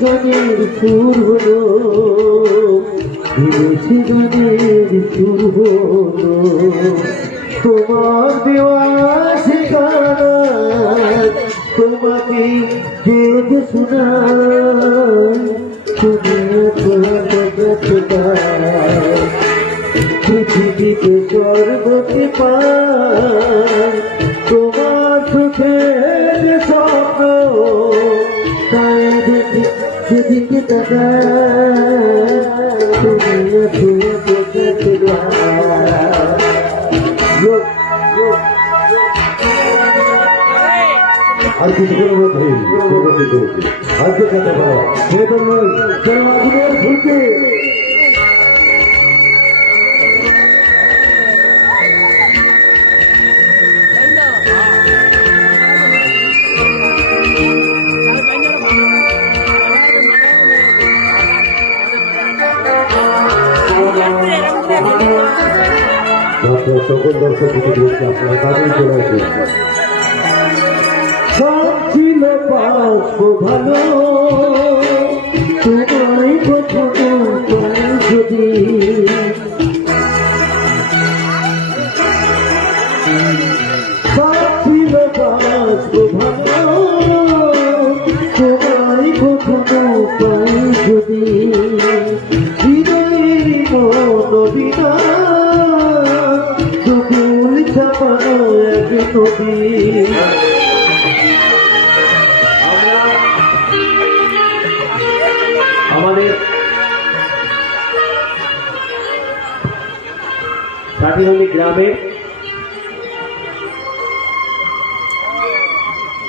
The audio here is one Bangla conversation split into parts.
গানের সুর হলো, বিদেশি গানের সুর হলো, তোমার দেওয়া ঠিকানা তোমাকে গেতে শোনাই, তুমি পৃথিবীকে স্বর্গকে পাই, তোমার সুখের স্বপ্ন তাই দেখি সেদিকে তাকাই, তুমি আর কিছুক্ষণের মধ্যেই প্রগতি করেছি। আজকে কথা বলা সেটা নয়, আগুনের ফুলকে সকল দর্শক আপনারা তাদের চলে আসবেন। সব ছিল বাষ্প ভালো, তোমায় কখনো যদি সব ছিল বাষ্প ভালো, তোমায় কখনো পাই যদি, হৃদয়ের মনোবিনা দুপুর চাপানো এক নদী। আমাদের সাথীহলি গ্রামে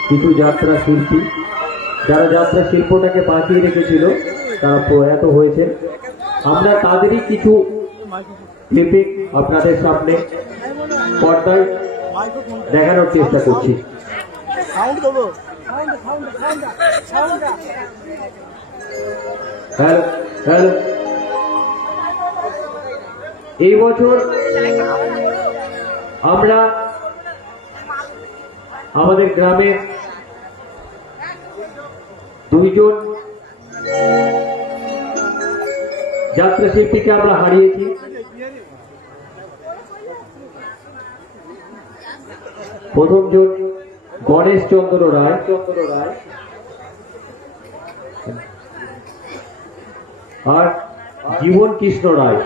কিছু যাত্রা শিল্পী, যারা যাত্রা শিল্পটাকে বাঁচিয়ে রেখেছিল, তারা প্রয়াত হয়েছে। আমরা তাদেরই কিছু ক্লিপিং আপনাদের সামনে পর্দায় দেখানোর চেষ্টা করছি। হ্যালো হ্যালো, এই বছর আমরা আমাদের গ্রামে দুইজন যাত্রা শিল্পীকে আমরা হারিয়েছি। প্রথমজন গণেশ চন্দ্র রায়, আর জীবন কৃষ্ণ রায়।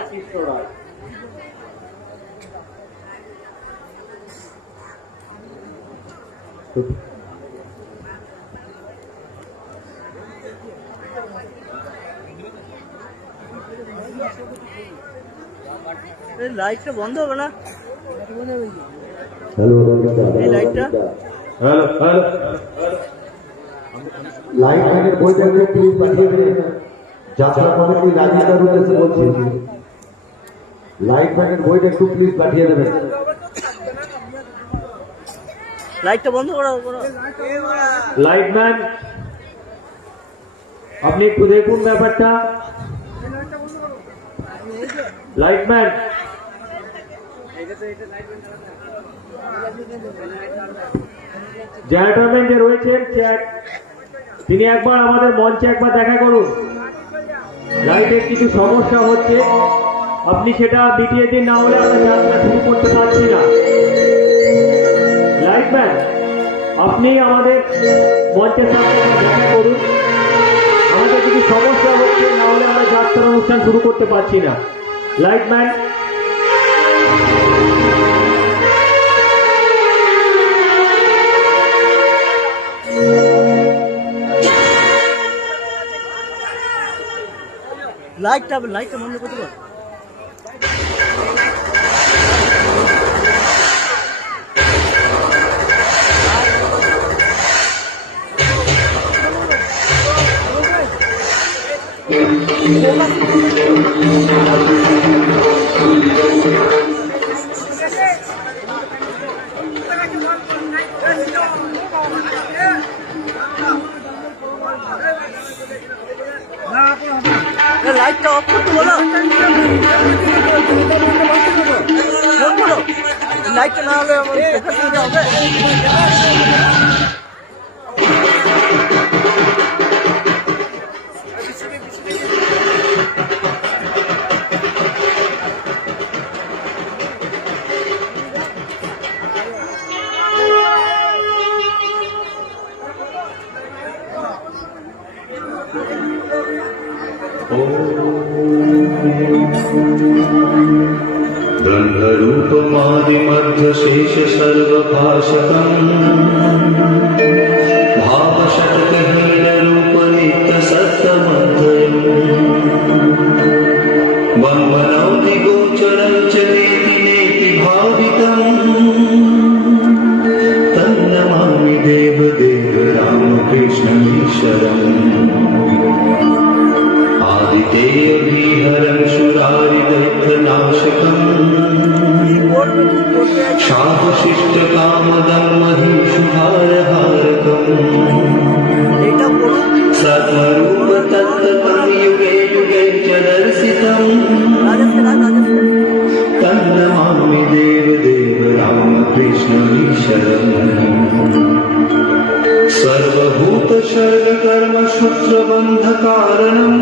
লাইটটা বন্ধ হবে না? এই লাইটটা লাইট ম্যানের বইটা প্লিজ পাঠিয়ে দেবেন। যাত্রা কমিটি রাজিকার উদ্দেশ্যে বলছি, লাইট ম্যানের বইটা একটু প্লিজ পাঠিয়ে দেবেন। লাইটটা বন্ধ করো। লাইট ম্যান, আপনি একটু দেখুন ব্যাপারটা। লাইট ম্যান, জেন্টলম্যান যে রয়েছেন তিনি একবার আমাদের মঞ্চে একবার দেখা করুন। লাইটের কিছু সমস্যা হচ্ছে, আপনি সেটা মিটিয়ে দিন, না হলে আমরা যাত্রা শুরু করতে পারছি না। লাইটম্যান, আপনি আমাদের মঞ্চের সাথে দেখা করুন। আমাদের কিছু সমস্যা হচ্ছে, না হলে আমরা যাত্রা অনুষ্ঠান শুরু করতে পারছি না। লাইটম্যান, লাইটটা বন্ধ করতে পারো। লাইটটা অফ করতে বলো। লাইটটা না হলে আমার ওখান থেকে হবে। ब्रह्मरूपमादिमध्यशेष सर्वभाषकम् भावशतकहीनरूपनित्यसत्तमध्ययम् ब्रह्मणौति गोचरं च नेति नेति भावितम् तन्नमामि देवदेव रामकृष्णमीश्वरम् आदितेयधीहरं सुरारिदैत्यनाशकम् शापशिष्टकामदं महिषुहारहारकम् सद्मरूपतत्त्वं युगे युगे च दर्शितम् तन्नमामि देवदेव रामकृष्णमीश्वरम् सर्वभूतशर्वकर्मसूत्रबन्धकारणम्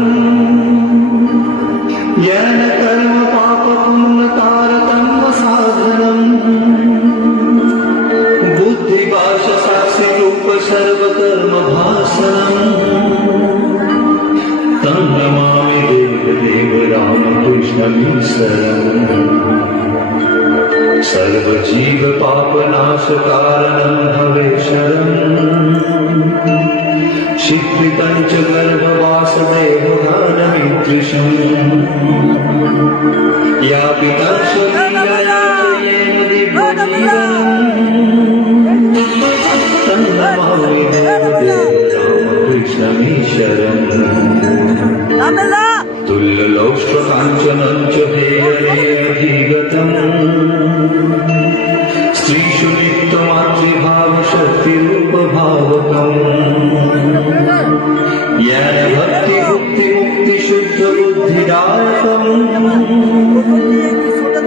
येन कर्म पापपुण्यकारकर्म साधनम् बुद्धिभाषसाक्षिरूप सर्वकर्म भाषणम् तं नमामि देवदेव रामकृष्णमीश्वरम् सर्वजीव पापनाशकारणं भवेश्वरम् शिक्षितं च गर्भवासदेवगानमीदृशम् यापितं स्वलीलया येन दिव्यजीवम् तं नमामि देवदेव रामकृष्णमीश्वरम् तुल्यलौष्टकाञ्चनं च हेयनेऽधिगतम् स्त्रीषु नित्यमातृभावशक्तिरूपभावकम् येन भक्तिमुक्तिशुद्धबुद्धिदायकम्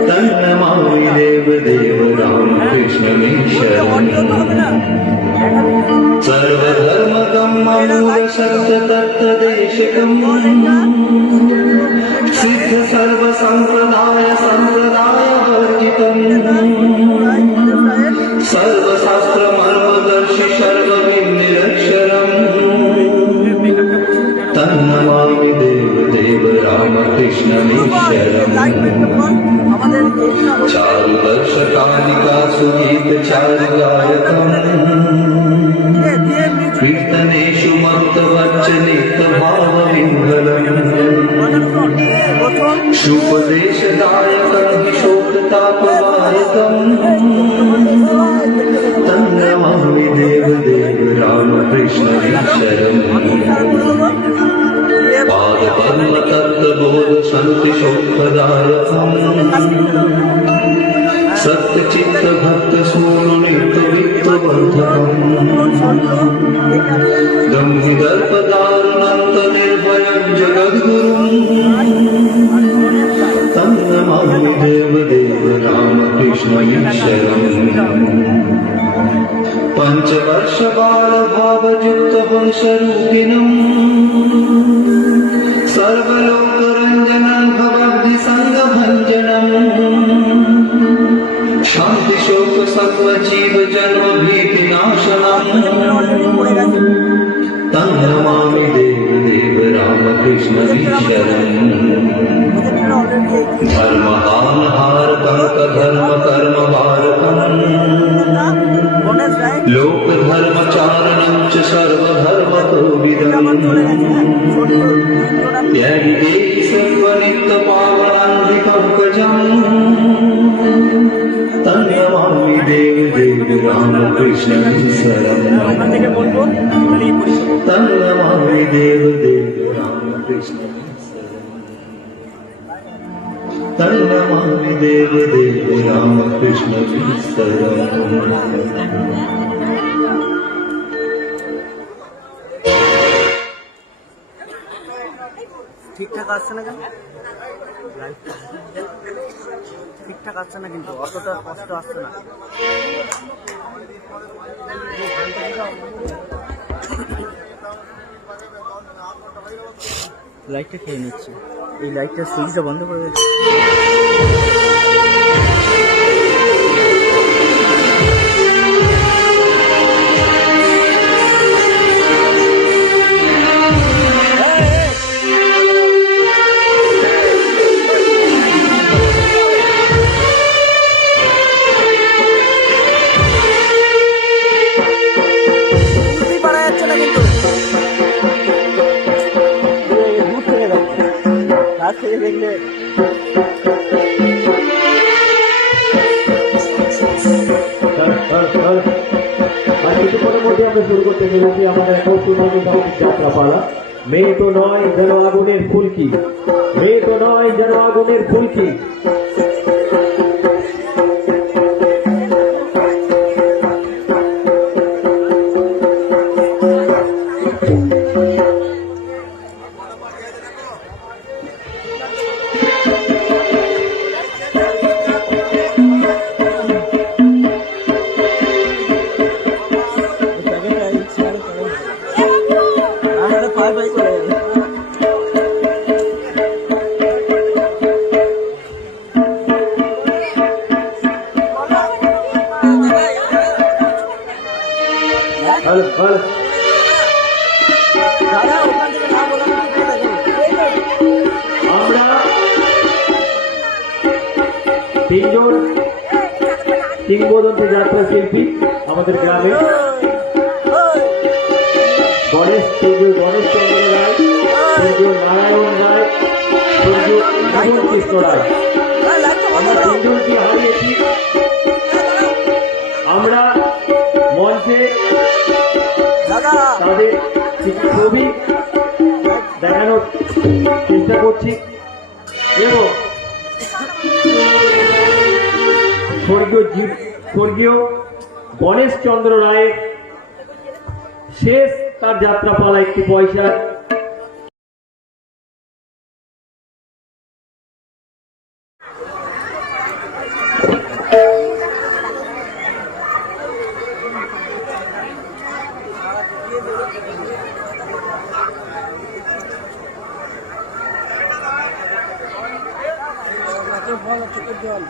तन्नमामि देवदेव रामकृष्णमीश्वरम् सर्वधर्मगम्यमूलशब्दतत्त्वदेशकम् सिद्ध सर्वसम्प्रदाय सम्प्रदायवर्जितम् सर्वशास्त्रमर्मदर्शि सर्वविनिरक्षरम् तन्नमामि देवदेव रामकृष्णमीश्वरम् चारुदर्शकालिकासु गीतचारुगायकम् कीर्तनेषु मत्तवच्चनित्यभावविह्वलम् शुपदेशदायकं शोकतापवारकम् तन्नमामि देवदेव रामकृष्णमीश्वरम् पादपद्मतत्त्वबोधशान्तिशोकदायकम् सत्यचित्तभक्तसूनुनित्यवित्तबन्धकम् गम्भीरपदारुणन्तनिर्भयं जगद्गुरुम् तन्नमामि देवदेव रामकृष्णमीश्वरम् पञ्चवर्षबालभावयुक्तवंशरूपिणम् सर्वलोकरञ्जनं भवद्भिसङ्गभञ्जनम् शान्तिशोकसर्वजीवजन्मभीतिनाशनम् तन्नमामि देवदेव रामकृष्णमीश्वरम् धर्महानहारकङ्कधर्मकर्मभारकम् लोकधर्मचारणं च सर्वधर्मतोविदम् त्यागिते सर्वनित्यपावनान्धिपङ्कजम् तन्नमामि देवदेव रामकृष्णमीश्वरम् तन्नमामि देवदेव रामकृष्णमीश्वरम् तन्नमामि देवदेव रामकृष्णमीश्वरम् ঠিকঠাক আসছে না কেন? ঠিকঠাক আসছে না, কিন্তু অতটা কষ্ট আসছে না। লাইটটা খেয়ে নিচ্ছে, এই লাইটটা সুইচটা বন্ধ করে দিচ্ছে। বুঝতেই পারা যাচ্ছে না কিন্তু দূর থেকে যাচ্ছে, কাছ থেকে দেখলে আর কিছুক্ষণের মধ্যে আমরা শুরু করতে চলেছি আমাদের কৌতুক যাত্রাপালা। মেয়ে তো নয় যেন আগুনের ফুলকি, মেয়ে তো নয় যেন আগুনের ফুলকি। হ্যালো হ্যালো, আমরা তিনজন কিংবদন্তি যাত্রা শিল্পী আমাদের গ্রামে, গণেশ চন্দ্র রায়, সূর্য নারায়ণ রায়, সূর্য জীবন কৃষ্ণ রায়, আমরা তিনজনকে হারিয়েছি। আমরা মঞ্চে তাদের কিছু ছবি দেখানোর চেষ্টা করছি এবং স্বর্গীয় গণেশ চন্দ্র রায়ের শেষ তার যাত্রাপালা একটি পয়সা জল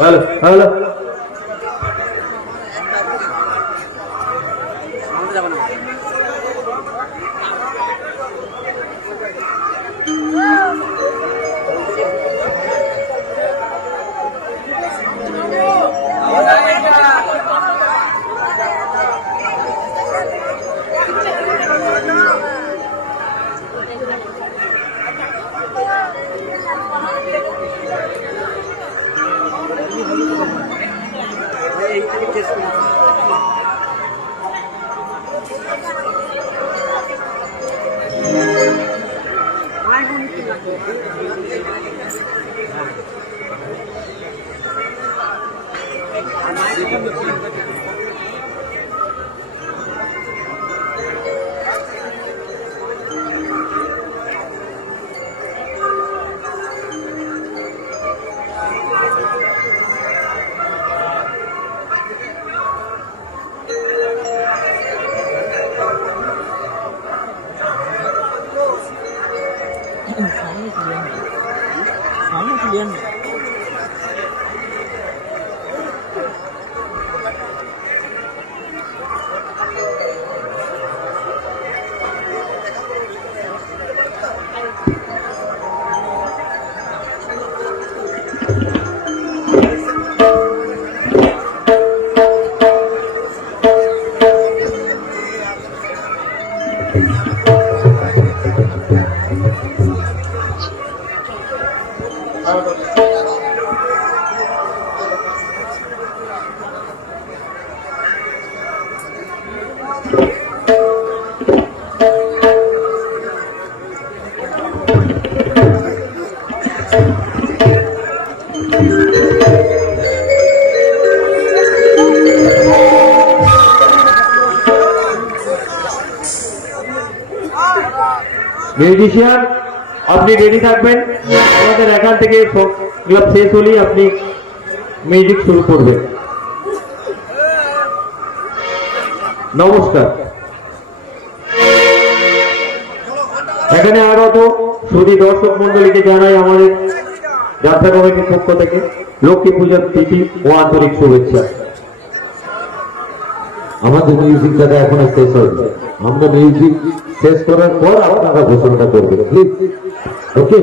হ্যালো হ্যালো, সামনে ক্লিয়ার না। হ্যালো মিউজিশিয়ান আপনি রেডি থাকবেন, আমাদের এখান থেকে ক্লাব শেষ হলেই আপনি মিউজিক শুরু করবেন। নমস্কার। এখানে আগত সুধী দর্শক মন্ডলীকে জানাই আমাদের যাত্রা কমিটির পক্ষ থেকে লক্ষ্মী পূজার তিথি ও আন্তরিক শুভেচ্ছা। আমাদের মিউজিক দাদা এখনো শেষ হয়নি, আমরা মিউজিক শেষ করার পর আপনারা ঘোষণাটা করবেন প্লিজ। Okay,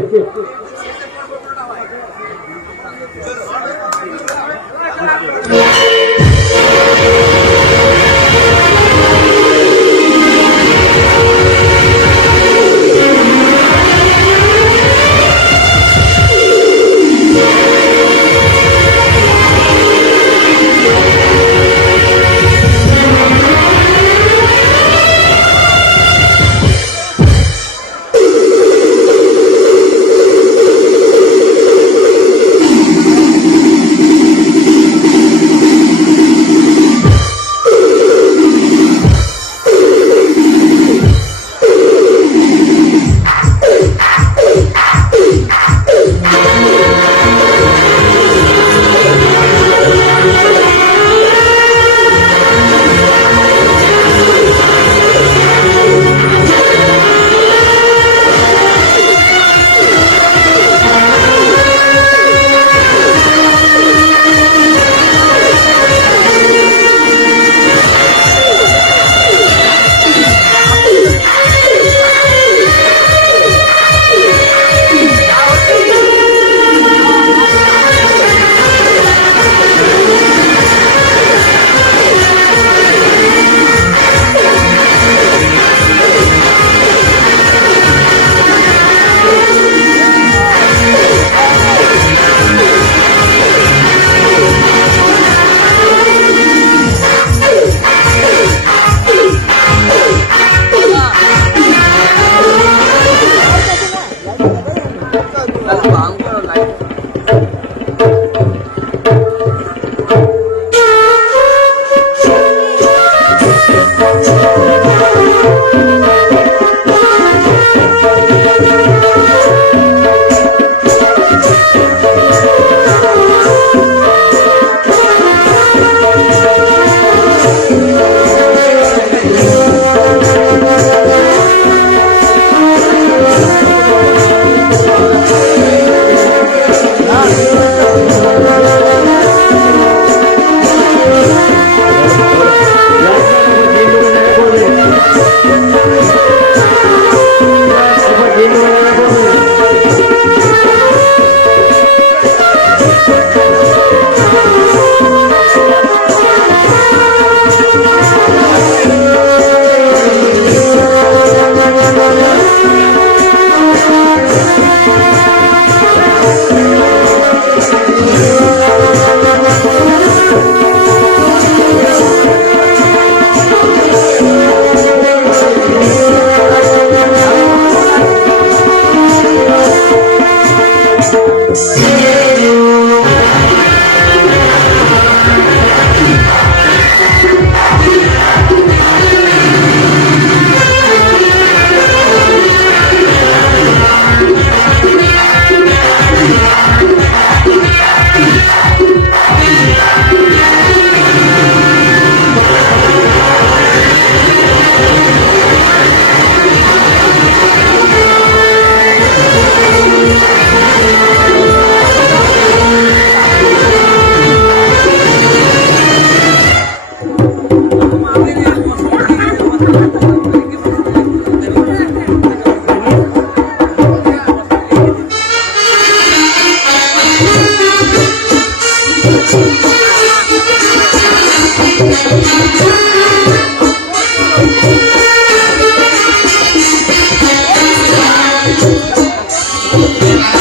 Thank you.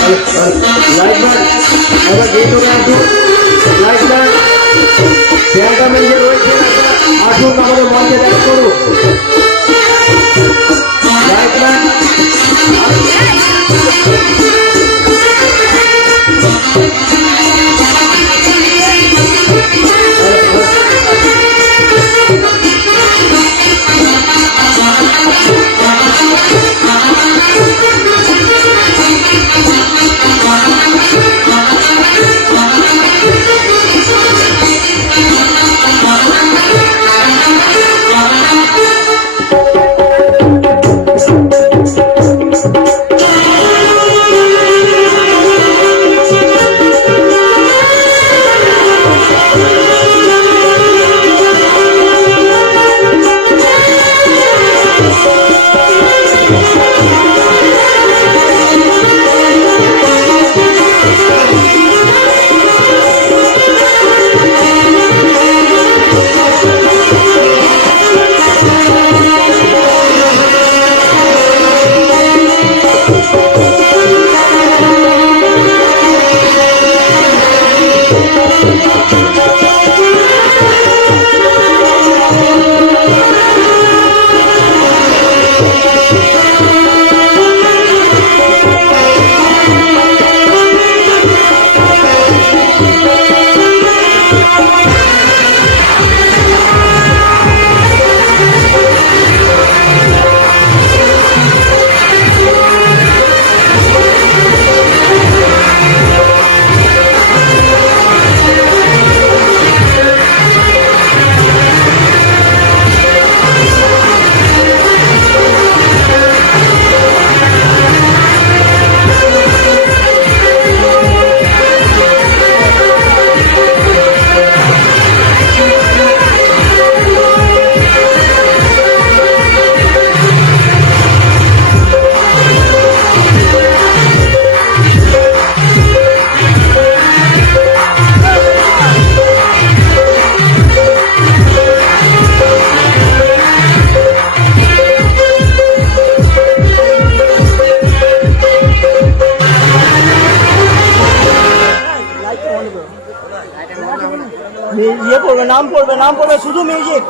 পড়বে, নাম পড়বে, নাম পড়বে, শুধু মিউজিক,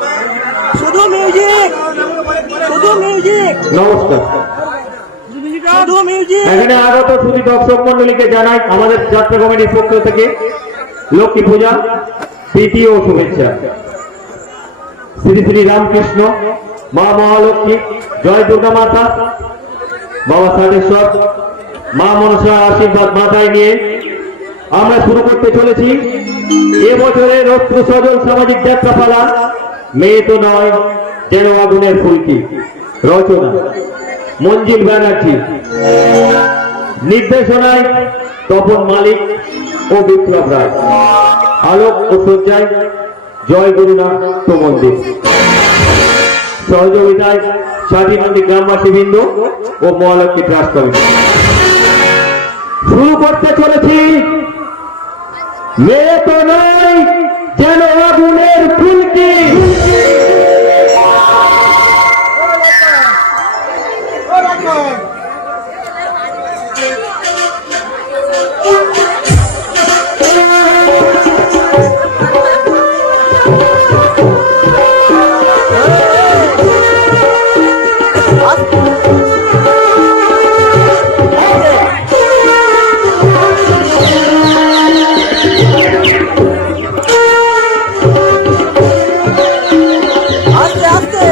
শুধু মিউজিক, শুধু মিউজিক, নমস্কার। শুধু মিউজিক। এখানে আগত শুধু দর্শক মন্ডলীকে জানাই আমাদের যাত্রা কমিটির পক্ষ থেকে লক্ষ্মী পূজা প্রীতি ও শুভেচ্ছা। শ্রী শ্রী রামকৃষ্ণ, মা মহালক্ষ্মী, জয় দুর্গা মাতা, বাবা সাদেশ্বর, মা মনসা আশীর্বাদ মাথায় নিয়ে আমরা শুরু করতে চলেছি এবছরের রৌদ্র সজল সামাজিক যাত্রাপালা মেয়ে তো নয় যেন আগুনের ফুলকি। রচনা মঞ্জিল ব্যানার্জি, নির্দেশনায় তপন মালিক ও বিপ্লব রায়, আলোক ও সজ্জায় জয় গুরুনাথ মন্দির, সহযোগিতায় স্বাধীনন্দী গ্রামবাসী বৃন্দ ও মহালক্ষ্মী ট্রাস্ট কমিটি। শুরু করতে চলেছি মেয়ে তো নয় যেন আগুনের ফুলকি। আস্তে আস্তে।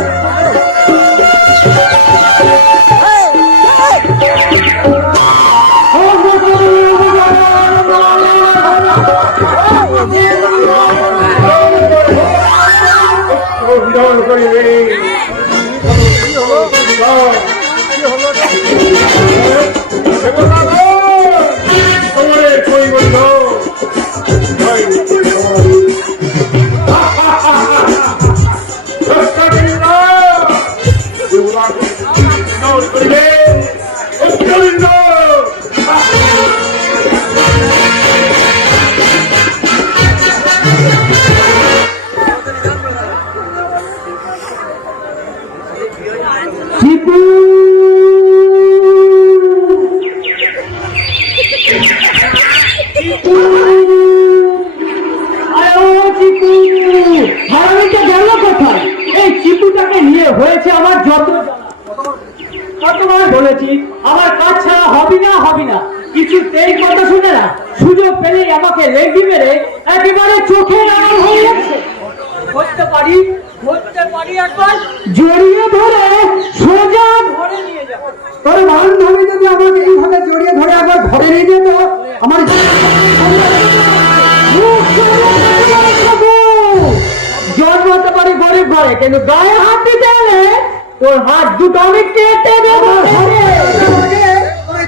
হয়েছে আমার যত কতবার বলেছি আমার কাজ ছাড়া হবি না হবি না, কিছুতেই কথা শুনে না। সুযোগ পেলেই আমাকে লেগি মেরে একেবারে চোখে লাল হয়ে যাচ্ছে। ধরতে পারি একবার জড়িয়ে ধরে সোজা ঘরে নিয়ে যাব। তোর বান্ধবী যদি আমাকে এইভাবে জড়িয়ে ধরে একবার ঘরে নিয়ে যেত, আমার জন্ম হতে পারে গরিব ঘরে, কিন্তু গায়ে হাত দিতে হলে তোর হাত দুটো আমি কেটে দেবো।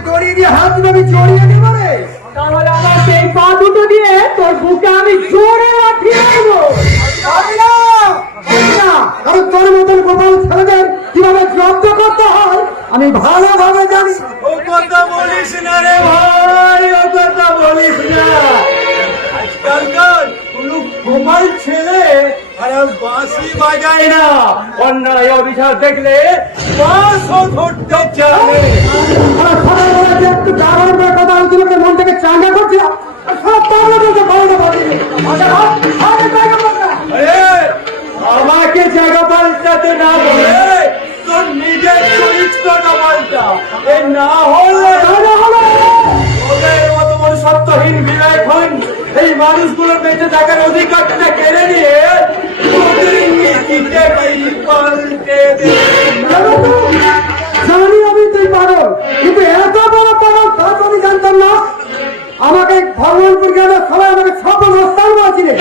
জড়িয়ে দিয়ে হাত দুটো আমি জড়িয়ে দেবো রে, তাহলে আমার সেই পা দুটো দিয়ে তোর বুকে আমি জোরে রাখিয়ে দেবো। কারণ তোর মতন গোপাল ছেলেদের কিভাবে জব্দ করতে হয় আমি ভালোভাবে জানি। ও কথা বলিস না রে ভাই, ও কথা বলিস না। আজকালকার কোনো গোপাল ছেলে আর বাঁশি বাজায় না, অন্যায় অভিশাপ দেখলে বাঁশও ধরতে চায়। একটু দারুণ কথা আলোচনা মন থেকে চাঙ্গা করছিলাম, সব পাগল বলতে পারো আমাকে জায়গা পাল্টাতে না বলে তোর নিজের চরিত্রটা পাল্টা। এ না হলে ওদের মতো বড় সত্যহীন বিবেকহীন এই মানুষগুলো বেঁচে থাকার অধিকারটা কেড়ে নিয়ে ওদের নীতিকে পাল্টে জানি আমি তুই পারো, কিন্তু এত বড় পারো তা তো আমি জানতাম না। আমাকে ভগবানপুর গেলে সবাই আমাকে সব অবস্থান বলছিলেন,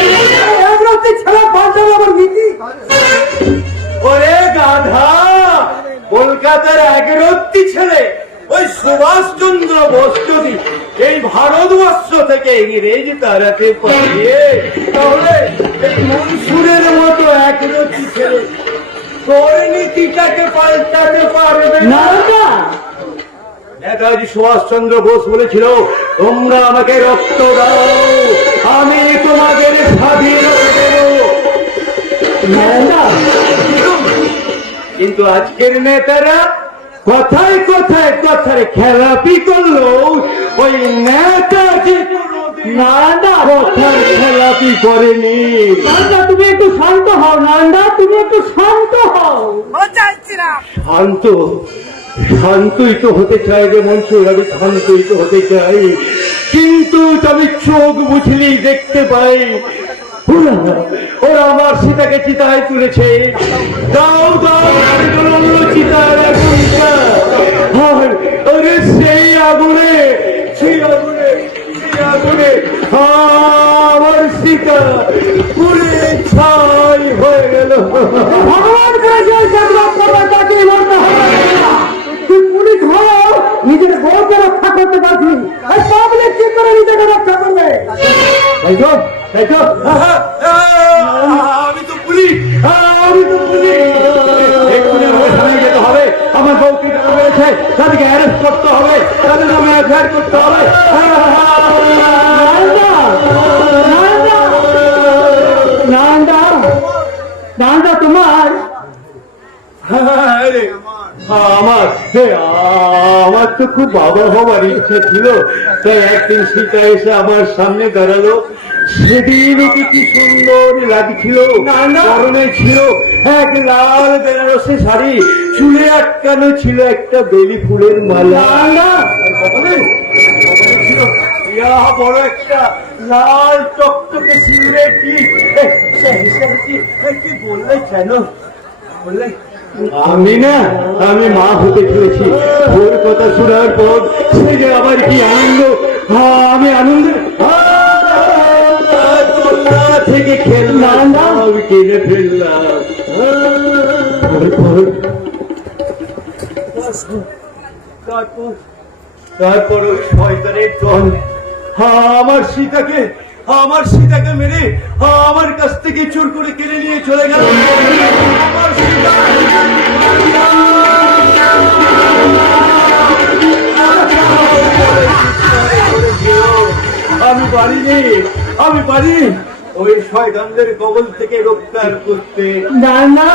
এক রাত্রি ছেলে পাল্টাবে আমার নীতি। ওরে গাধা, কলকাতার একরত্তি ছেলে ওই সুভাষচন্দ্র বোস যদি এই ভারতবর্ষ থেকে ইংরেজ তাড়াতে পারে, তাহলে মনসুরের মতো একরত্তি ছেলে তোর নীতিটাকে পাল্টাতে পারবে না। নেতাজি সুভাষচন্দ্র বোস বলেছিল, তোমরা আমাকে রক্ত দাও, আমি তোমাদের স্বাধীনতা দেব। কিন্তু আজকের নেতারা কথায় কথায় কথায় খেলাপি করলো ওই নেতাজি কোনো নারায়ণদা কথার খেলাপি করেনি। নারায়ণদা তুমি একটু শান্ত হও, নারায়ণদা তুমি একটু শান্ত হও। শান্ত শান্তই তো হতে চাই রে মনসুর, আমি শান্তই তো হতে চাই, কিন্তু আমি চোখ বুঝলেই দেখতে পাই ওরা আমার সীতাকে চিতায় তুলেছে। দাও দাও অন্য চিতার আগুনটা, আর ওরে সেই আগুনে আমার সীতা পুরে ছাই হয়ে গেল। ভগবান তাকে মরতে হবে না। তুই পুলিশ হও, নিজের বউকে রক্ষা করতে পারছি, আর পাবলিক কি করে নিজেকে রক্ষা করবে? তাই তো আমি তো পুলিশ, এক্ষুনি আমাকে থানায় যেতে হবে। আমার বউকে যারা মেরেছে তাদেরকে অ্যারেস্ট করতে হবে, তাদের নামে এফআইআর করতে হবে। নারায়ণদা তোমার আমার তো খুব বাবা হবার ইচ্ছা ছিল, তাই একদিন সীতা এসে আমার সামনে দাঁড়ালো। সেদিন ওকে কি সুন্দর লাগছিল, পরনে ছিল এক লাল বেনারসি শাড়ি, চুলে আটকানো ছিল একটা বেলি ফুলের মালা, ছিল বড় একটা লাল টকটকে সিগারেট। কি বললে কেন বললে? আমি মা হতে চলেছি। ওর কথা শোনার পর সে যে আবার কি আনন্দ, আমি আনন্দে থেকে খেললাম, আমি কিনে ফেললাম। তারপর ওই শয়তানের দল আমার সীতাকে মেরে আমার কাছ থেকে চোর করে কিনে নিয়ে চলে গেল। আমার সীতা আমি পারি ওই শয়তানদের কবল থেকে রক্ষা করতে। না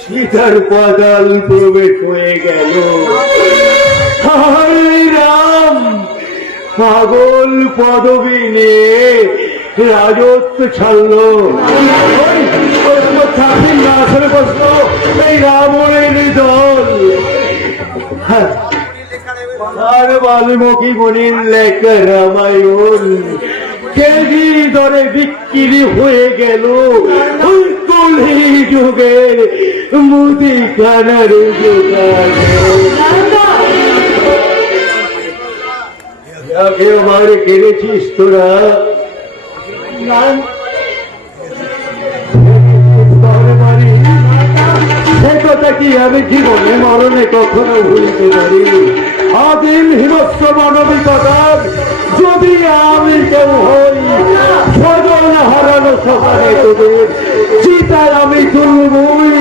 সীতার পাতাল প্রবেশ হয়ে গেল। হায় রাম, পাগল পদবী নিয়ে রাজত্ব ছাড়লো, থাকেন না আসলে বসলো এই রাবণের দল। আর বাল্মীকি মুনির লেখা রামায়ণ কেজি দরে বিক্রি হয়ে গেল কলি যুগের মুদিখানার দোকানে। আমার কিনেছিস তোরা? সে কথা কি আমি জীবনে মরণে কখনো ভুলতে পারি? আদিম হিংস্র মানবিকতার যদি আমি কেউ হই, স্বজন হারানো সকালে তোদের চিতার আমি তুলবই,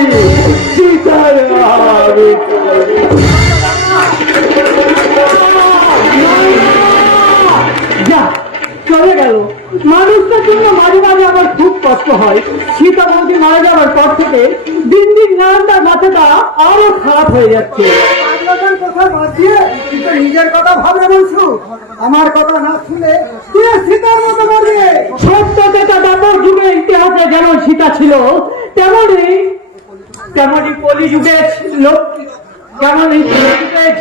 চিতার আমি যা চলে গেল। মানুষটার জন্য মাঝে মাঝে আমার খুব কষ্ট হয়। সীতা বৌদি মারা যাওয়ার পর থেকে দিন দিন নারায়ণদার মাথাটা আরো খারাপ হয়ে যাচ্ছে। কথা বাদ দিয়ে নিজের কথা ভাবলে বলছো, আমার কথা না শুনে তুই সীতার মতো করবে। সত্য যেটা ব্যাপক যুগে ইতিহাসে যেমন সীতা ছিল, তেমনি কলি যুগে কেমন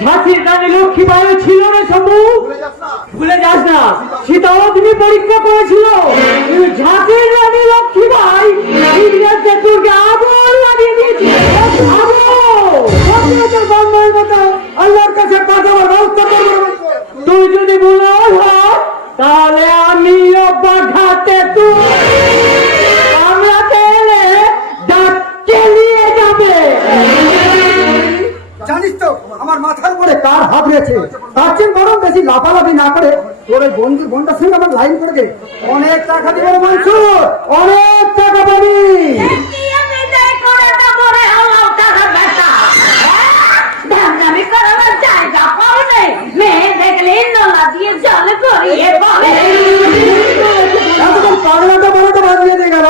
ঝাঁসির রানী লক্ষ্মীবাই ছিল না শম্ভু? ভুলে যাস না, সীতাও তুমি পরীক্ষা করেছিল। ঝাঁসির রানী লক্ষ্মীবাই ইংরেজদের দুর্গে আগুন লাগিয়ে দিয়েছিল। আল্লাহর কাছে পাঠাবার ব্যবস্থা করবো। তুই যদি বলো তাহলে আমি বাঘাতে তুই আমরা এলে দাঁত কেলিয়ে যাবে। জানিস তো আমার মাথার উপরে কার হাত রয়েছে, তার চেয়ে বরং বেশি লাফালাফি না করে তোর বন্ধুর বোনটার সঙ্গে আমার লাইন করে দে। অনেক টাকা দিব মনসুর, অনেক টাকা পাবি। পাগলাটা বড়টা বাজিয়ে দিয়ে গেল,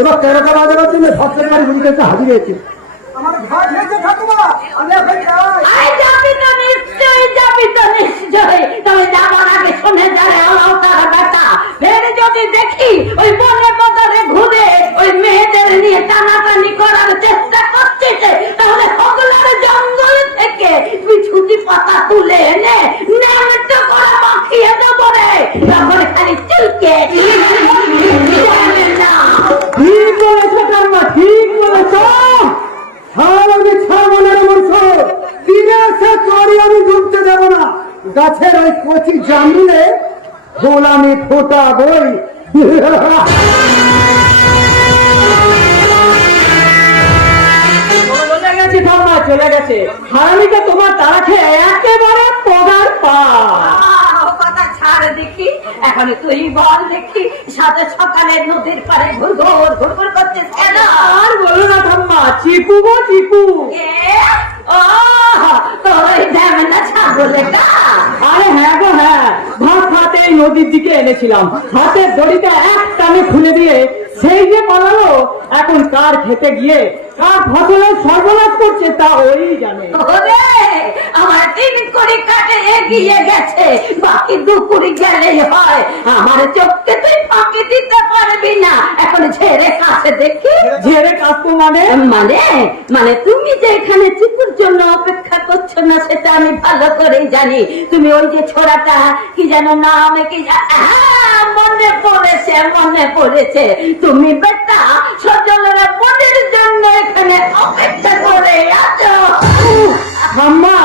এবার তেরোটা বাজাবার জন্য সবচেয়ে বাড়ি গুলিকে হাজির হয়েছে। আমার ঘাট হয়েছে ঠাকুমা, আমি এখন যাই। নিশ্চয়ই যাবি তো নিশ্চয়ই, তবে যাবার আগে শুনে যারে আল্লাহ তার বেটা ফের যদি দেখি ওই বনে বাজারে ঘুরে ওই মেয়েদের নিয়ে টানাটানি করার চেষ্টা করছিস, তাহলে হগলার জঙ্গল থেকে তুই ছুটি পাতা তুলে এনে ন্যাংটো করে মাখিয়ে দেবো রে, তারপরে খালি চুলকে না। ঠিক বলেছো ঠাম্মা, ঠিক বলেছো। ছাড়বে ছাড়বো না রে মনসুর, তীরে সে করি আমি ডুবতে দেবো না। গাছের ওই কচি জামুলে ফুল আমি ফোটাবই। চলে গেছে ঠাম্মা, চলে গেছে। হারামিটা তোমার তারা খেয়ে একেবারে পগার পা। ও কথা ছাড় দেখি, এখন তুই বল দেখি সাথে সকালে নদীর পাড়ে ঘুরঘুর ঘুরঘুর করছিস কেন? আর বলো না ঠাম্মা, চিকু গো চিকু। ও তোর ওই ঢ্যামেনা ছাগলেটা? আরে হ্যাঁ গো হ্যাঁ, ভাত হাতে নদীর দিকে এনেছিলাম, হাতের দড়িটা এক টানে খুলে দিয়ে সেই যে পালালো। এখন কার খেতে গিয়ে কার ফসলের সর্বনাশ করছে তা ওই জানে। ওরে আমার 3 কুড়ি কাটে এগিয়ে গেছে, বাকি 2 কুড়ি গেলেই হয়। আমার চোখকে তুই ফাঁকি দিতে পারবি না, এখন ঝেড়ে কাছে দেখি। ঝেড়ে কাটবো মানে? মানে মানে তুমি যে এখানে চিকুর জন্য অপেক্ষা করছো না সেটা আমি ভালো করেই জানি। তুমি ওই যে ছোড়াটা কি যেন নাম, কি মনে পড়েছে, মনে পড়েছে। তুমি বেটা সজলের বোনের জন্য এখানে অপেক্ষা করে আছো। ঠাম্মা,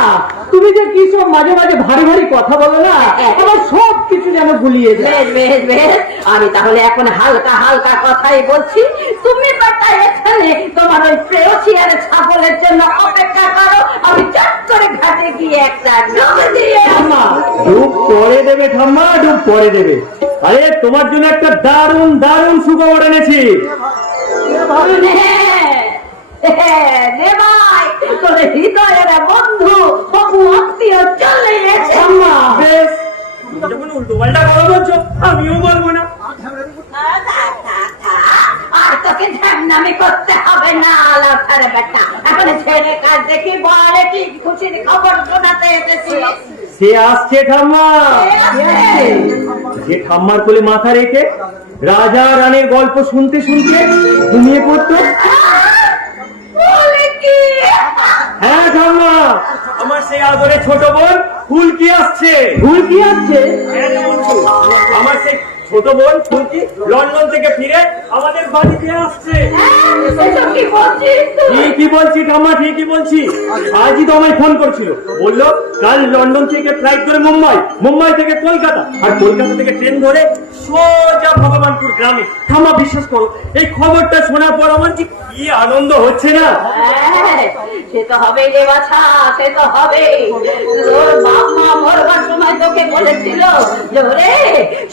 তুমি যে কি সব মাঝে মাঝে ভারী ভারী কথা বলো না, আমার সব কিছু যেন গুলিয়ে যায়। বেশ বেশ বেশ, আমি তাহলে এখন হালকা হালকা কথাই বলছি। তুমি বেটা এখানে তোমার ওই প্রেয়সী আর ছাগলের জন্য অপেক্ষা করো, আমি চট করে ঘাটে গিয়ে একটা ডুব দিয়ে ঠাম্মা, ডুব পরে দেবে ঠাম্মা, ডুব পরে দেবে। আরে তোমার জন্য একটা দারুণ দারুণ সুখবর এনেছি। তোর হৃদয়ের বন্ধু বহু আত্মীয় চলে এসে। বেশ, তুমি যখন উল্টো পাল্টা কথা বলছো আমিও বলবো না। আর তোকে ঝামনামি করতে হবে না লাউঠারে বেটা। এখন ছেড়ে কাজ দেখি, বলে কি খুশির খবর শোনাতে এসেছি। সে আসছে ঠাম্মা, যে ঠাম্মার কোলে মাথা রেখে রাজা রানীর গল্প শুনতে শুনতে ঘুমিয়ে পড়তো। বলে কি? হ্যাঁ ঠাম্মা, আমার সেই আদরে ছোট বোন ফুলকি আসছে। ভুল কি আছে? হ্যাঁ রে বন্ধু, আমার সেই ছোট বোন ফুলকি লন্ডন থেকে ফিরে আমাদের বাড়িতে আসছে। এসব কি বলছিস তুই? ঠিকই বলছি ঠাম্মা, ঠিকই বলছি। আজই তো আমায় ফোন করছিল, বললো কাল লন্ডন থেকে ফ্লাইট ধরে মুম্বাই, মুম্বাই থেকে কলকাতা, আর কলকাতা থেকে ট্রেন ধরে সোজা ভগবানপুর গ্রামে। ঠাম্মা বিশ্বাস করো, এই খবরটা শোনার পর আমার যে কি আনন্দ হচ্ছে না। হ্যাঁ, সে তো হবেই রে বাছা, সে তো হবেই। তোর বাপ মা মরবার সময় তোকে বলেছিল যে ওরে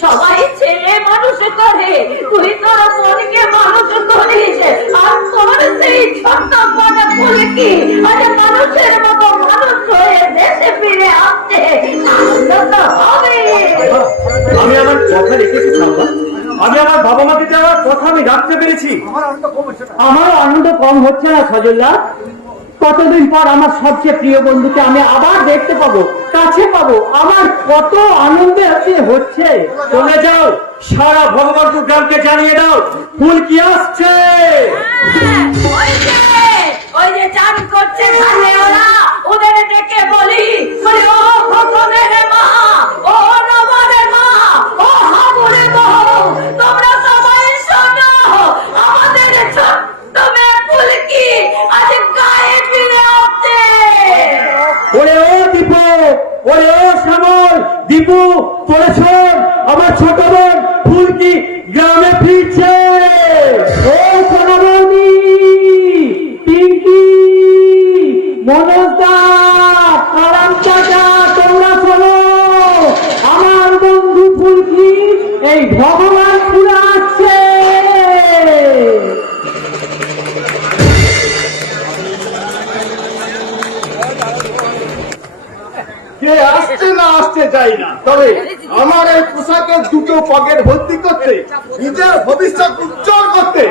সবাই ছেলে মানুষ করে, তুই তোর বোনকে মানুষ করিস, আর তোর সেই ছোট্ট বোন বলে কি আজ মানুষের মতো মানুষ হয়ে দেশে ফিরে আসছে। আনন্দ তো হবে। আমি আমার কথা রেখেছি ঠাম্মা, আমি আমার বাবা মাকে যাওয়ার কথা আমি রাখতে পেরেছি। আমার আনন্দ কম হচ্ছে না সজল্লা। কতদিন পর আমার সবচেয়ে প্রিয় বন্ধুকে আমি আবার দেখতে পাবো, কাছে পাবো, আমার কত আনন্দে হচ্ছে। চলে যাও, সারা ভগবানপুর গ্রামকে জানিয়ে দাও ফুলকি আসছে। ওই যে চান করছে ধানে ওরা, ওদের ডেকে বলি বলি ও খোকনের মা, ও নবরের মা, ও হাবুরে বউ, তোমরা সবাই শোনো, আমাদের ছোট্ট মেয়ে ফুলকি আজ গায়ে ফিরে আসছে। ওরে ও দীপু, ওরে ও শ্যামল, দীপু তোরা শোন, আমার ছোট বোন ফুলকি গ্রামে ফিরছে। ও সোনাবতী, পিঙ্কি, মনোজদা, কালাম চাচা, তোমরা শোনো, আমার বন্ধু ফুলকি এই ভগবানপুর আসছে। কে আসছে না আসছে চাই না, তবে আমার এই পোশাকের 2টো পকেট ভর্তি করতে, নিজের ভবিষ্যৎ উজ্জ্বল করতে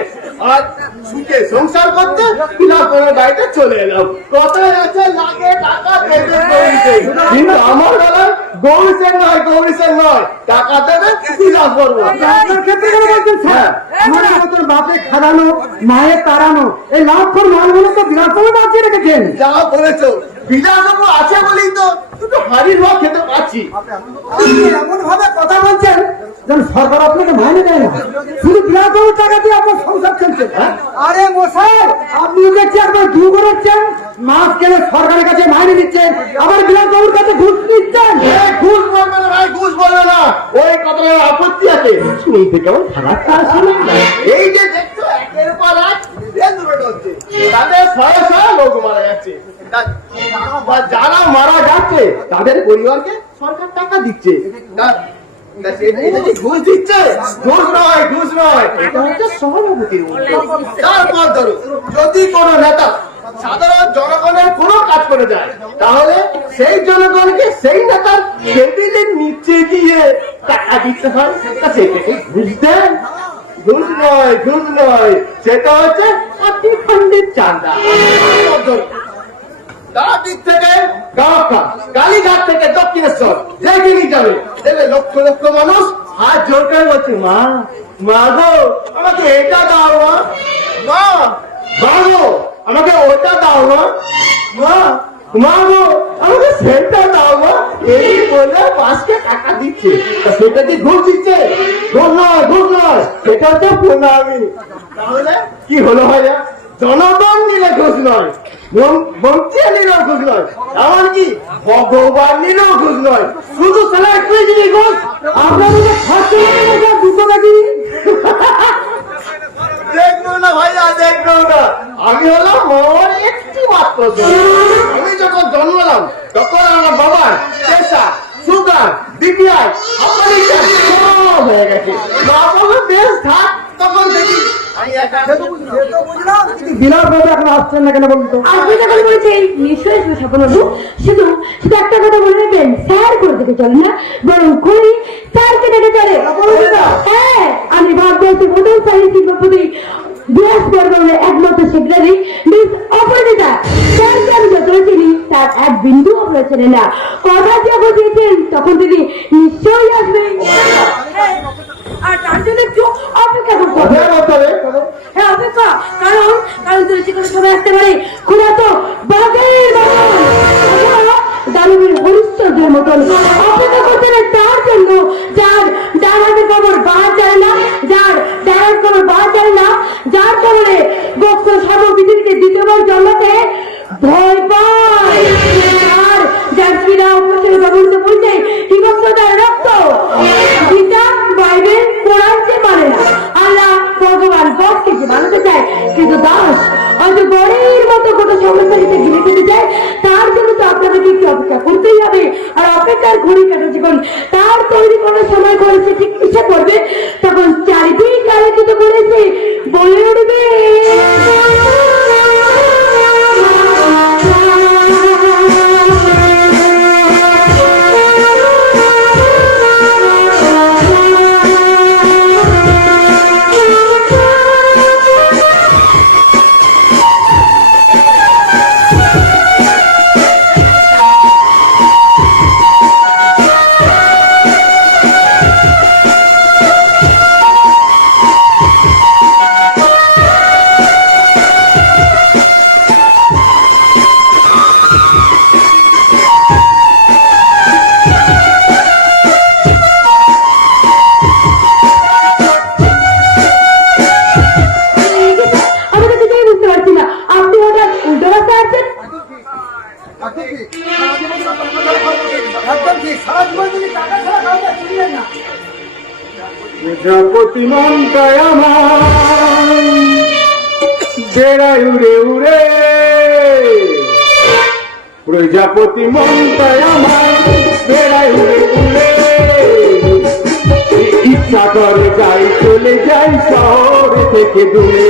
আর সুখে সংসার করতে কিনা করে বাড়িতে চলে এলাম। কথায় আছে লাগে টাকা দেবে গৌরীতে, কিন্তু আমার বেলায় গৌরীসেন নয়, টাকা দেবে বিলাস করবো। আপনার ক্ষেত্রে কেন বলছেন স্যার? আমাদের মতন বাপে খাড়ানো মায়ের তাড়ানো এই লাভখোর মালগুলো তো বিরাট করে বাঁচিয়ে রেখেছেন। যা বলেছো, বিলাস আছে বলেই তো দুটো হাড়ির ভাত খেতে পাচ্ছি। আপনি এমন ভাবে কথা বলছেন যেন সরকার আপনাকে মাইনে দেয় না, শুধু বিরাট টাকা দিয়ে আপনার সংসার চলছে। আরে মশাই, আপনি দেখছি একবার দু করেছেন, মাস কেন সরকারের কাছে মাইনে দিচ্ছেন, আবার বিরাট বাবুর কাছে ঘুষ নিচ্ছেন। ঘুষ বলবে না ভাই, ঘুষ বলবে না, ওই কথাটা আপত্তি আছে। শুনতে কেমন খারাপ শুনুন না। এই যে দেখছো একের পর এক ট্রেন দুর্ঘটনা হচ্ছে, তাদের শয়ে শয়ে লোক মারা যাচ্ছে। যারা মারা যাচ্ছে তাদের পরিবারকে সরকার টাকা দিচ্ছে। এটা কি ঘুষ দিচ্ছে? ঘুষ নয়, এটা হচ্ছে সহানুভূতির মূল্য। তারপর ধরো, যদি কোনো নেতা সাধারণ জনগণের কোনো কাজ করে যায়, তাহলে সেই জনগণকে সেই নেতার টেবিলের নিচে গিয়ে টাকা দিতে হয়। তা সেটাকে ঘুষ দেন? ঘুষ নয়, সেটা হচ্ছে পার্টি ফান্ডের চাঁদা। তার দিক থেকে কালীঘাট থেকে দক্ষিণেশ্বর যেখানে যাবে দেখবে লক্ষ লক্ষ মানুষ হাত জোর করে বলছে, মা গো আমাকে এটা দাও, মা গো আমাকে ওটা দাও, মা গো আমাকে সেটা দাও, এই বলে মাসকে টাকা দিচ্ছে। সেটা কি ঘুষ দিচ্ছে? ঘুষ নয়, সেটা হচ্ছে প্রণামী। তাহলে কি হলো ভাইয়া? জনগণ নিলে ঘুষ নয়, মন্ত্রী নিলেও ঘুষ নয়, এমনকি ভগবান নিলেও ঘুষ নয়, শুধু স্যালারি করে দিলে ঘুষ। আপনার দুটো নাকি দেখবো না ভাইয়া, দেখবো না। আমি হলাম মোর একটি মাত্র ছেলে। আমি যখন জন্মালাম তখন আমার বাবার প্রেসার, সুগার, বিপিআই সব হয়ে গেছে। বাবা বেশ থাক, তখন দেখি আমি একা বিরাট বাবু এখন আসছেন না কেন বলুন তো? আপনি যখন বলেছেন নিশ্চয়ই সফল হবো, শুধু একটা কথা বলে রাখবেন, স্যার করে থেকে চলে না, বরং করি স্যারকে ডেকে চলে। হ্যাঁ, আমি ভারতবর্ষে প্রথম সাহিত্য শিল্পপতি বিরাজ বর্মনের একমাত্র সেক্রেটারি মিস অপরাজিতা স্যারকে আমি যতটা চিনি তার এক বিন্দু আপনারা চেনে না। কথা যখন দিয়েছেন তখন তিনি নিশ্চয়ই আসবেন, আর তার জন্য একটু অপেক্ষা করতে হবে। হ্যাঁ, অপেক্ষা, কারণ তুমি যে কোনো সময় আসতে পারে। খোলা তো বাঘের দানবীর হরিশ্চন্দ্রের মতন অপেক্ষা করতে হবে তার জন্য, যার ডান হাতের খবর বাঁ যায় না, যার ডান হাতের খবর বাঁ যায় না, যার কারণে গোপ্ত সর্বপৃথিবীকে দ্বিতীয়বার জন্মাতে ভয় পায়, যার ক্রীড়া উপসের ব্যবহৃত বলছে হিমস্রতার রক্ত, গীতা বাইবেল কোরআন যে মানে না, আল্লাহ ভগবান গডকে যে বানাতে চায়, কিন্তু দাস হয়তো বড়ের মতো গোটা সমস্যাকে ঘিরে ফেলতে চায়। তার জন্য তো আপনাদেরকে একটু অপেক্ষা করতেই হবে, আর অপেক্ষার ঘড়ি কাটা জীবন তার তৈরি করার সময় করেছে, ঠিক ইচ্ছা করবে তখন চারিদিক আলোচিত করেছে, বলে উঠবে প্রজাপতি মনটায় আমার বেড়ায় উড়ে উড়ে, প্রজাপতি মনটায় আমার বেড়ায় উড়ে উড়ে, ইচ্ছা করে যাই চলে যাই শহর থেকে দূরে,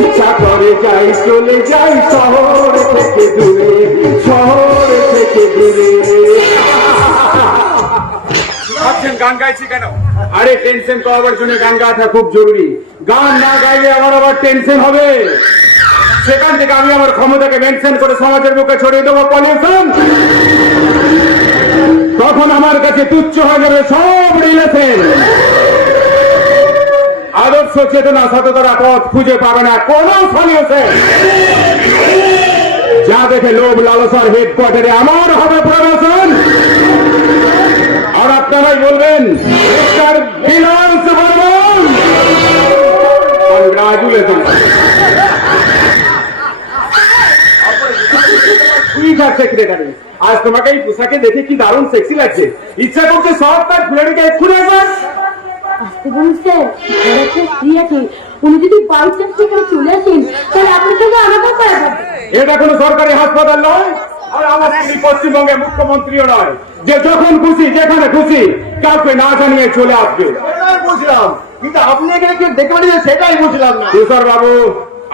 ইচ্ছা করে যাই চলে যাই শহর থেকে দূরে, শহর থেকে দূরে। ভাবছেন গান গাইছি কেন? আরে টেনশন করাবার জন্য গান গাওয়াটা খুব জরুরি। গান না গাইলে আমার আবার টেনশন হবে। সেখান থেকে আমি আমার ক্ষমতাকে মেনশন করে সমাজের বুকে ছড়িয়ে দেবো পলিউশন। তখন আমার কাছে তুচ্ছ হয়ে যাবে সব রিলেশন। আদর্শ চেতনা সততারা পথ খুঁজে পাবে না কোনো সলিউশন। যা দেখে লোভ লালসার হেডকোয়ার্টারে আমার হবে প্রমোশন। আর আপনারাই বলবেন মিস্টার ফিনান্স বর্মন, কনগ্রাচুলেশন। ঠিক আছে সেক্রেটারি, আজ তোমাকে এই পোশাকে দেখে কি দারুণ সেক্সি লাগছে। ইচ্ছা করছে সব কাজ খুলে রেখে এক্ষুনি একবার। আসতে বলুন স্যার, ঘরে একটা স্ত্রী আছে, উনি যদি বাই চান্স সেখানে চলে আসেন তাহলে আপনার সঙ্গে আমাকেও করা যাবে। এটা কোনো সরকারি হাসপাতাল নয়, আর আমার স্ত্রী পশ্চিমবঙ্গের মুখ্যমন্ত্রীও নয় যে যখন খুশি যেখানে খুশি কাউকে না জানিয়ে চলে আসবে। বুঝলাম, কিন্তু আপনি এখানে কি দেখতে পাচ্ছেন সেটাই বুঝলাম না। তুষার বাবু,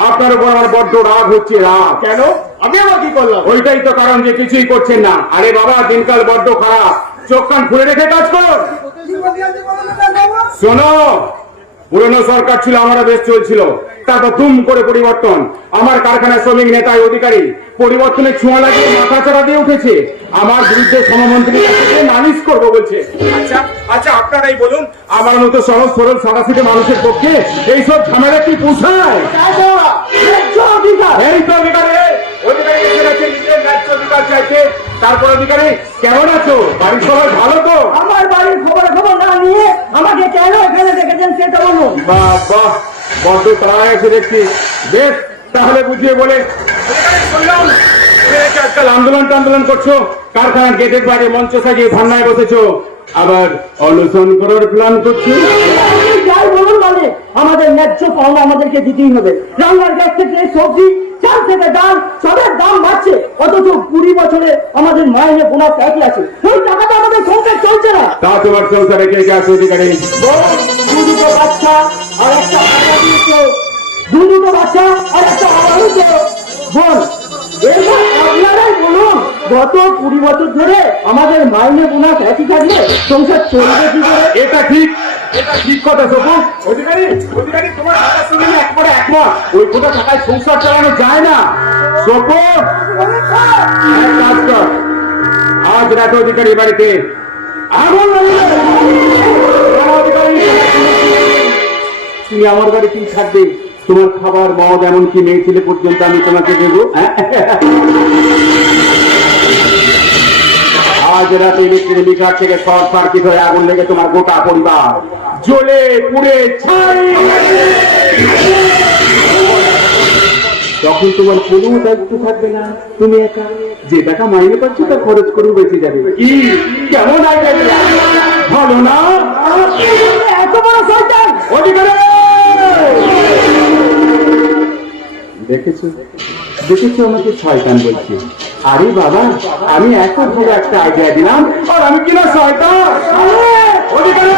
আপনার উপর আমার বড্ড রাগ হচ্ছে। রাগ কেন? আমি আবার কি করলাম? ওইটাই তো কারণ যে কিছুই করছেন না। আরে বাবা, দিনকাল বড্ড খারাপ, চোখ কান খুলে রেখে কাজ কর। শোনো, পুরনো সরকার ছিল, আমরা বেশ চলছিল, তারপর দুম করে পরিবর্তন। আমার কারখানার শ্রমিক নেতায় অধিকারী পরিবর্তনের ছোঁয়া লাগিয়ে মাথা চাড়া দিয়ে উঠেছে। আমার বিরুদ্ধে সমমন্ত্রী নালিশ করবো বলছে। আচ্ছা আচ্ছা, আপনারাই বলুন, আমার মতো সহজ সরল সাদাসিধে মানুষের পক্ষে এইসব ঝামেলা কি পোষায়? এই তো অধিকারী, অধিকারী এসে গেছে নিজের ন্যায্য অধিকার চাইতে। তারপর অধিকারী, কেমন আছো? বাড়ির সবাই ভালো তো? আমার বাড়ির খবর না নিয়ে আমাকে কেন এখানে দেখেছেন সেটা বলুন। বাহ বাহ, বড্ড তাড়া এসে দেখছি। বেশ, তাহলে বুঝিয়ে বলে। শুনলাম তুমি নাকি আজকাল আন্দোলন করছো, কারখানার গেটের বাইরে মঞ্চ সাজিয়ে ধান্নায় বসেছো, আবার অনশন করার প্ল্যান করছো। যাই বলুন মানে আমাদের ন্যায্য পাওনা আমাদেরকে দিতেই হবে। রান্নার গ্যাস থেকে সবজি, চাল থেকে ডাল, সবের দাম বাড়ছে, অথচ 20 বছরে আমাদের মাইনে বোনাস একই আছে। ওই টাকাটা আমাদের সংসার চলছে না। তা তোমার সংসারে কে কে আছে অধিকারী? দুটো বাচ্চা আর একটা দুটো বাচ্চা আর একটা বোন। এবার আপনারাই বলুন, গত 20 বছর ধরে আমাদের মাইনে বোনাস একই থাকলে সংসার চলবে কি করে? এটা ঠিক, এটা ঠিক কথা সপু। অধিকারী, অধিকারী তোমার কথার সঙ্গে আমি একবারে একমত। ওই কোটা টাকায় সংসার চালানো যায় না। সপু, এক কাজ কর, আজ রাতে অধিকারী বাড়িতে আগুন লাগিয়ে দে। অধিকারী, তুমি আমার বাড়িতেই থাকবে। তোমার খাবার মদ এমনকি মেয়ে ছেলে পর্যন্ত আমি তোমাকে দেবো। আজ রাতে ইলেকট্রিক মিটার থেকে শর্ট সার্কিট হয়ে আগুন লেগে তোমার গোটা পরিবার জ্বলে পুড়ে ছাই। তখন তোমার কোনো দায়িত্ব থাকবে না, তুমি একা যে টাকা মাইনে পাচ্ছ তা খরচ করেও বেঁচে যাবে। কি কেমন আইডিয়া? ভালো না? এত বড় শয়তান! অধিকারী, দেখেছো দেখেছো আমাকে শয়তান বলছে। আরে বাবা, আমি এত বড় একটা আইডিয়া দিলাম আর আমি কিনা শয়তান? অধিকারী,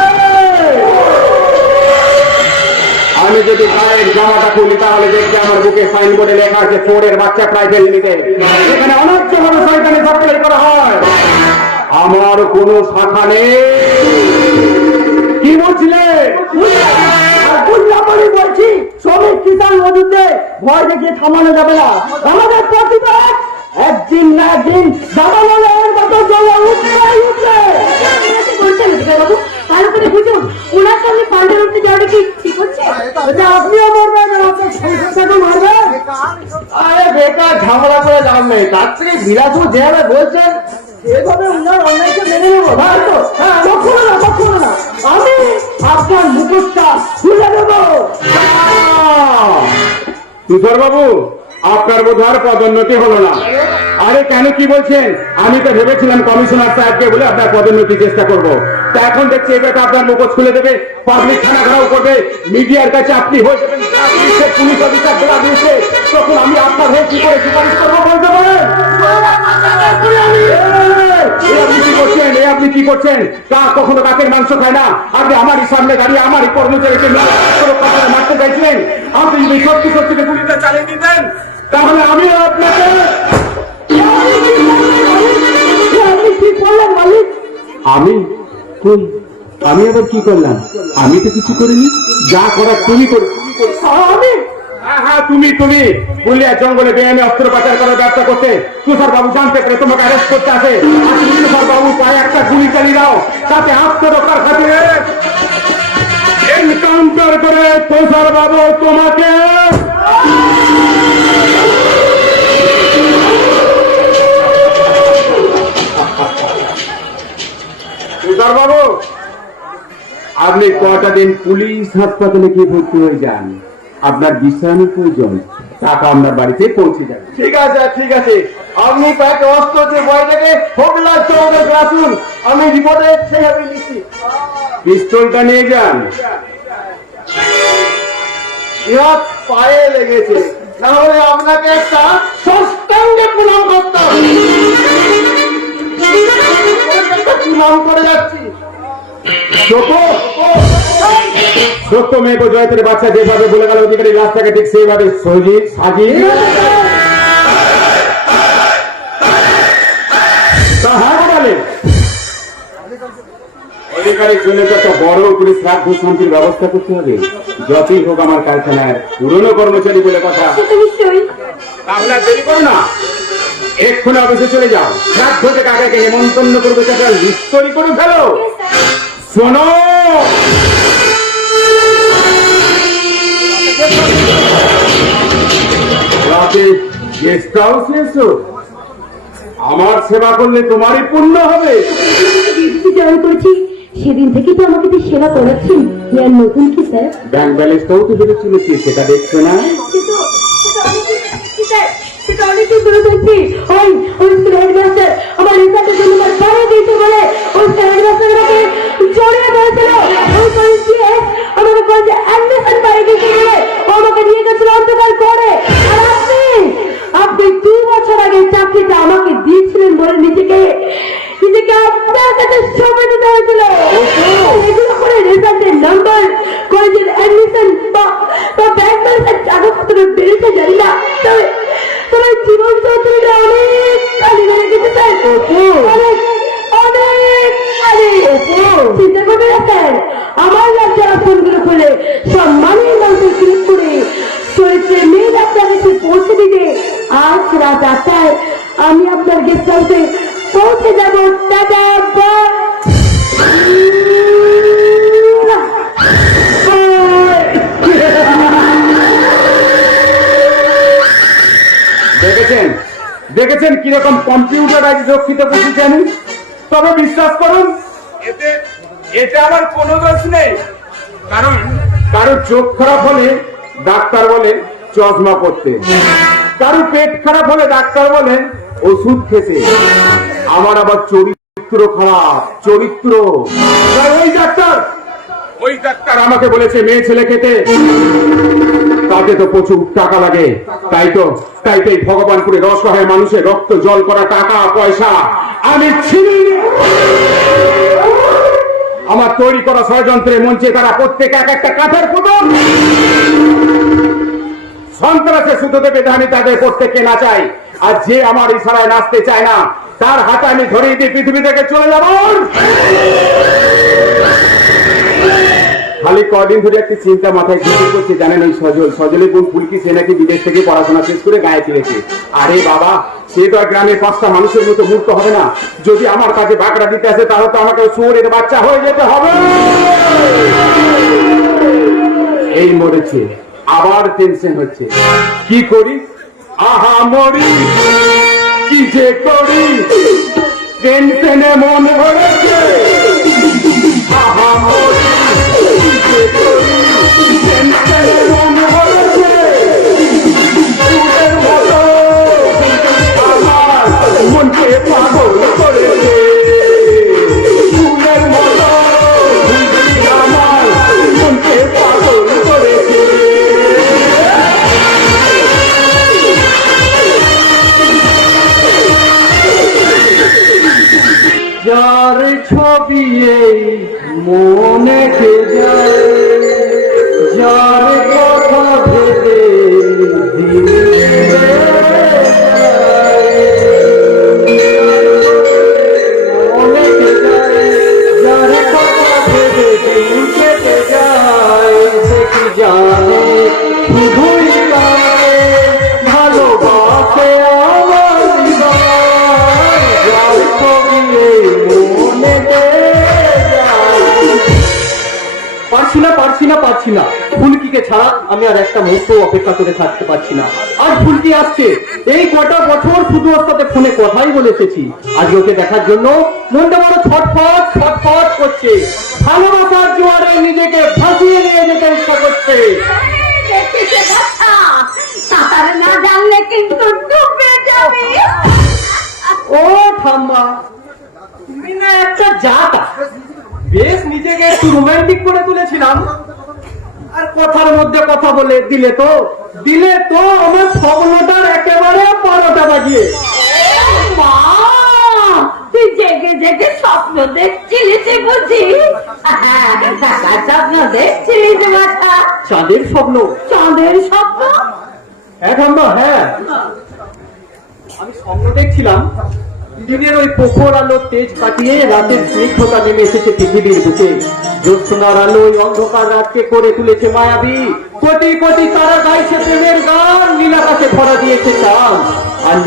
আমি যদি গায়ের জামাটা খুলি তাহলে দেখছি আমার বুকে সাইনবোর্ডে লেখা আছে চোরের বাচ্চা প্রাইভেট লিমিটেড। এখানে অনর্থ ভাবে শয়তানি সাপ্লাই করা হয়। আমার কোনো শাখা নেই। কি বলছিলে? বলছি শ্রমিক কিষাণ মজুরদের ভয় দেখিয়ে থামানো যাবে না। আমাদের প্রতিবাদ একদিন না একদিন দাবানলের মতো জ্বলে উঠবে। বলছেন বাবু, ভালো করে বুঝুন, ওনার সামনে পাল্টে উঠতে যাওয়াটা কি ঠিক হচ্ছে? আপনিও মরবেন আর আপনার সংসারটাকে মারবেন। আরে বেকার ঝামেলা করে লাভ নেই, তার থেকে বিলাসু যেভাবে বলছেন এভাবে উনার অন্যায়কে মেনে নেবো। হয়তো কখনো না, কখনো না। আমি আপনার মুখোশটা খুলে দেবো। তুষার বাবু, আপনার বোধহয় পদোন্নতি হলো না। আরে কেন, কি বলছেন? আমি তো ভেবেছিলাম কমিশনার সাহেবকে বলে আপনার পদোন্নতি চেষ্টা করব। তা এখন দেখছি এবার আপনার মুখোশ খুলে দেবে, পাবলিক থানা ঘেরাও করবে, মিডিয়ার কাছে আপনি হয়ে যাবেন পুলিশ অফিসার ধরা দিয়েছে। তখন আমি আপনার হয়ে কি করে সুপারিশ করবো বলতে পারেন? আপনি কি করছেন? আপনি কি করছেন? তা কখনো কাকের মাংস খায় না। আপনি আমারই সামনে দাঁড়িয়ে আমারই কর্মচারীকে মারতে চাইছিলেন। আপনি যদি সত্যি সত্যি গুলিটা চালিয়ে দিতেন তাহলে আমিও আপনাকে। আপনি কি করলেন মালিক? আমি কই? আমি আবার কি করলাম? আমি তো কিছু করিনি। যা করার তুমি করো। করিস। আমি হ্যাঁ তুমি পুরুলিয়া জঙ্গলে বেআইনি অস্ত্র পাচার করার ব্যবসা করতে তুষার বাবু জানতে পেরে তোমাকে অ্যারেস্ট করতে আসে। আর তুমি তুষার বাবু পায়ে একটা গুলি চালিয়ে দাও, তাতে আত্মরক্ষার খাতিরে এনকাউন্টার করে তুষার বাবু তোমাকে তুষার বাবু আপনি কটা দিন পুলিশ হাসপাতালে গিয়ে ভর্তি হয়ে যান, আপনার বিশ্রামের প্রয়োজন, টাকা আপনার বাড়িতে পৌঁছে যাবে। ঠিক আছে আপনি কয়েকটা অস্ত্র যে বইটাকে হোগলা চৌকে আসুন, আমি রিপোর্টে সেইভাবে লিখছি। পিস্তলটা নিয়ে যান। ইহা পায়ে লেগেছে, না হলে আপনাকে একটা ষষ্ঠাঙ্গে প্রণাম করতাম। প্রণাম করে যাচ্ছি। সত্য মেয়ে তো জয়তের বাচ্চা যেভাবে বলে গেল অধিকারী রাস্তাকে ঠিক সেইভাবে সাজিয়ে অধিকারীর জন্য তো একটা বড় করে শ্রাদ্ধ শান্তির ব্যবস্থা করতে হবে। যতই হোক আমার কারখানার পুরনো কর্মচারী বলে কথা, আপনার দেরি করো না, এক্ষুনি অফিসে চলে যাও। শ্রাদ্ধ থেকে আগে নিমন্ত্রণ করবে সেটা লিস্ট তৈরি করে ফেলো। শোনো, রাতে গেস্ট হাউসে এসো, আমার সেবা করলে তোমারই পুণ্য হবে। জয়েন করেছি সেদিন থেকে তো আমাকে তো সেবা করাচ্ছেন, আর নতুন কি স্যার? ব্যাংক ব্যালেন্সটাও তো বেড়ে চলেছে, সেটা দেখছো না? সেটা অনেকদিন ধরে দেখছি। ওই স্কুল হেডমাস্টার আমার রেজাল্টের জন্য আমার পড়া দিতে বলে ওই হেডমাস্টার আমাকে জড়িয়ে ধরেছিল। ওই কলেজে আমাকে কলেজে অ্যাডমিশন পাই দিতে গেলে ও আমাকে নিয়ে গেছিল অন্ধকার করে। আর আপনি 2 বছর আগে চাকরিটা আমাকে দিয়েছিলেন বলে নিজেকে আপনার কাছে সময় দিতে হয়েছিল। এগুলো করে রেজাল্টের নাম্বার, কলেজের অ্যাডমিশন বা ব্যাংক ব্যালেন্সের টাকা কতটা বেড়েছে জানি না, তবে তোমার জীবন চরিত্রটা অনেক কালি করে গেছে স্যার, অনেক চিন্তা করবে না স্যার। আমার যারা ফোনগুলো খুলে সব মানের মানুষের ক্লিক করে চরিত্রের মেয়ে আপনার কাছে পৌঁছে দিতে আজ রাত 8টায় আমি আপনার গেস্ট হাউসে পৌঁছে যাবো। Tata bye. দেখেছেন কিরকম কম্পিউটারাইজ রক্ষিত করছি আমি। তবে বিশ্বাস করুন, এতে আমার কোনো দোষ নেই। কারো চোখ খারাপ হলে ডাক্তার বলে চশমা পড়তে, কারো পেট খারাপ হলে ডাক্তার বলে ওষুধ খেতে। আমার আবার চরিত্র খারাপ, চরিত্র। ওই ডাক্তার আমাকে বলেছে মেয়ে ছেলে খেতে, তাতে তো প্রচুর টাকা লাগে। তাই তো ভগবানপুরে অসহায় মানুষের রক্ত জল করা টাকা পয়সা আমি ছিনি। আমার তৈরি করা ষড়যন্ত্রের মঞ্চে তারা প্রত্যেকে এক একটা কাঠের পুতুল। সন্ত্রাসে শুধু দেবে আমি তাদের প্রত্যেককে নাচাই। আর যে আমার ইশারায় নাচতে চায় না তার হাতে আমি ধরিয়ে দিয়ে পৃথিবী থেকে চলে যাব। খালি কদিন ধরে একটি চিন্তা মাথায় ঘুরে করছে, জানেন ওই সজলের বোন ফুলকি, সে নাকি বিদেশ থেকে পড়াশোনা শেষ করে গায়ে ফিরেছে। আরে বাবা, সে তো আর গ্রামের 5টা মানুষের মতো মূর্খ হবে না। যদি আমার কাছে বাগড়া দিতে আসে তাহলে তো আমাকে শুয়োরের বাচ্চা হয়ে যেতে হবে। এই মরেছে, আবার টেনশন হচ্ছে, কি করি? আহা মরি, কি যে করি, টেনশনে মন ভরেছে। আহা মরি, কি যে করি, টেনশনে মন ভরেছে। ফুলের মতো আমার মনকে পাগল করেছে। ফুলের মতো আমার মনকে পাগল করেছে। যার ছবি এই মনে কে যায়, যার কথা ভেবে মনে কে যায়, যার কথা ভেবে দিন কেটে যায়, সে কি জানে পারছি না। ফুলকিকে ছাড়া আমি আর একটা মুহূর্ত অপেক্ষা করে থাকতে পারছি না। আজ ফুলকি আসছে, এই কটা বছর শুধু ওর সাথে ফোনে কথাই বলে এসেছি। আজ ওকে দেখার জন্য মনটা বড় ছটফট ছটফট করছে। ভালোবাসার জোয়ারে নিজেকে ভাসিয়ে নিয়ে যেতে ইচ্ছা করছে। দেখেছে বাছা, সাঁতার না জানলে কিন্তু ডুবে যাবে। ও ঠাম্মা, তুমি না একটা জাত। বেশ নিজেকে একটু রোমান্টিক করে তুলেছিলাম, আর কথার মধ্যে কথা বলে দিলে তো আমার স্বপ্নটার একেবারে 12টা বাজিয়ে। মা, তুই জেগে জেগে স্বপ্ন দেখছিলিস বুঝি? স্বপ্ন দেখছিলিস বাছা? চাঁদের স্বপ্ন? চাঁদের স্বপ্ন? হ্যাঁ ঠাম্মা, হ্যাঁ, আমি স্বপ্ন দেখছিলাম দিনের ওই প্রখর আলো তেজ কাটিয়ে রাতের স্নিগ্ধতা নেমে এসেছে পৃথিবীর বুকে। জ্যোৎস্নার আলো ওই অন্ধকার রাতকে করে তুলেছে মায়াবী। কোটি কোটি তারা গাইছে প্রেমের গান, নীলাকাশে ভরা দিয়েছে চাঁদ। আর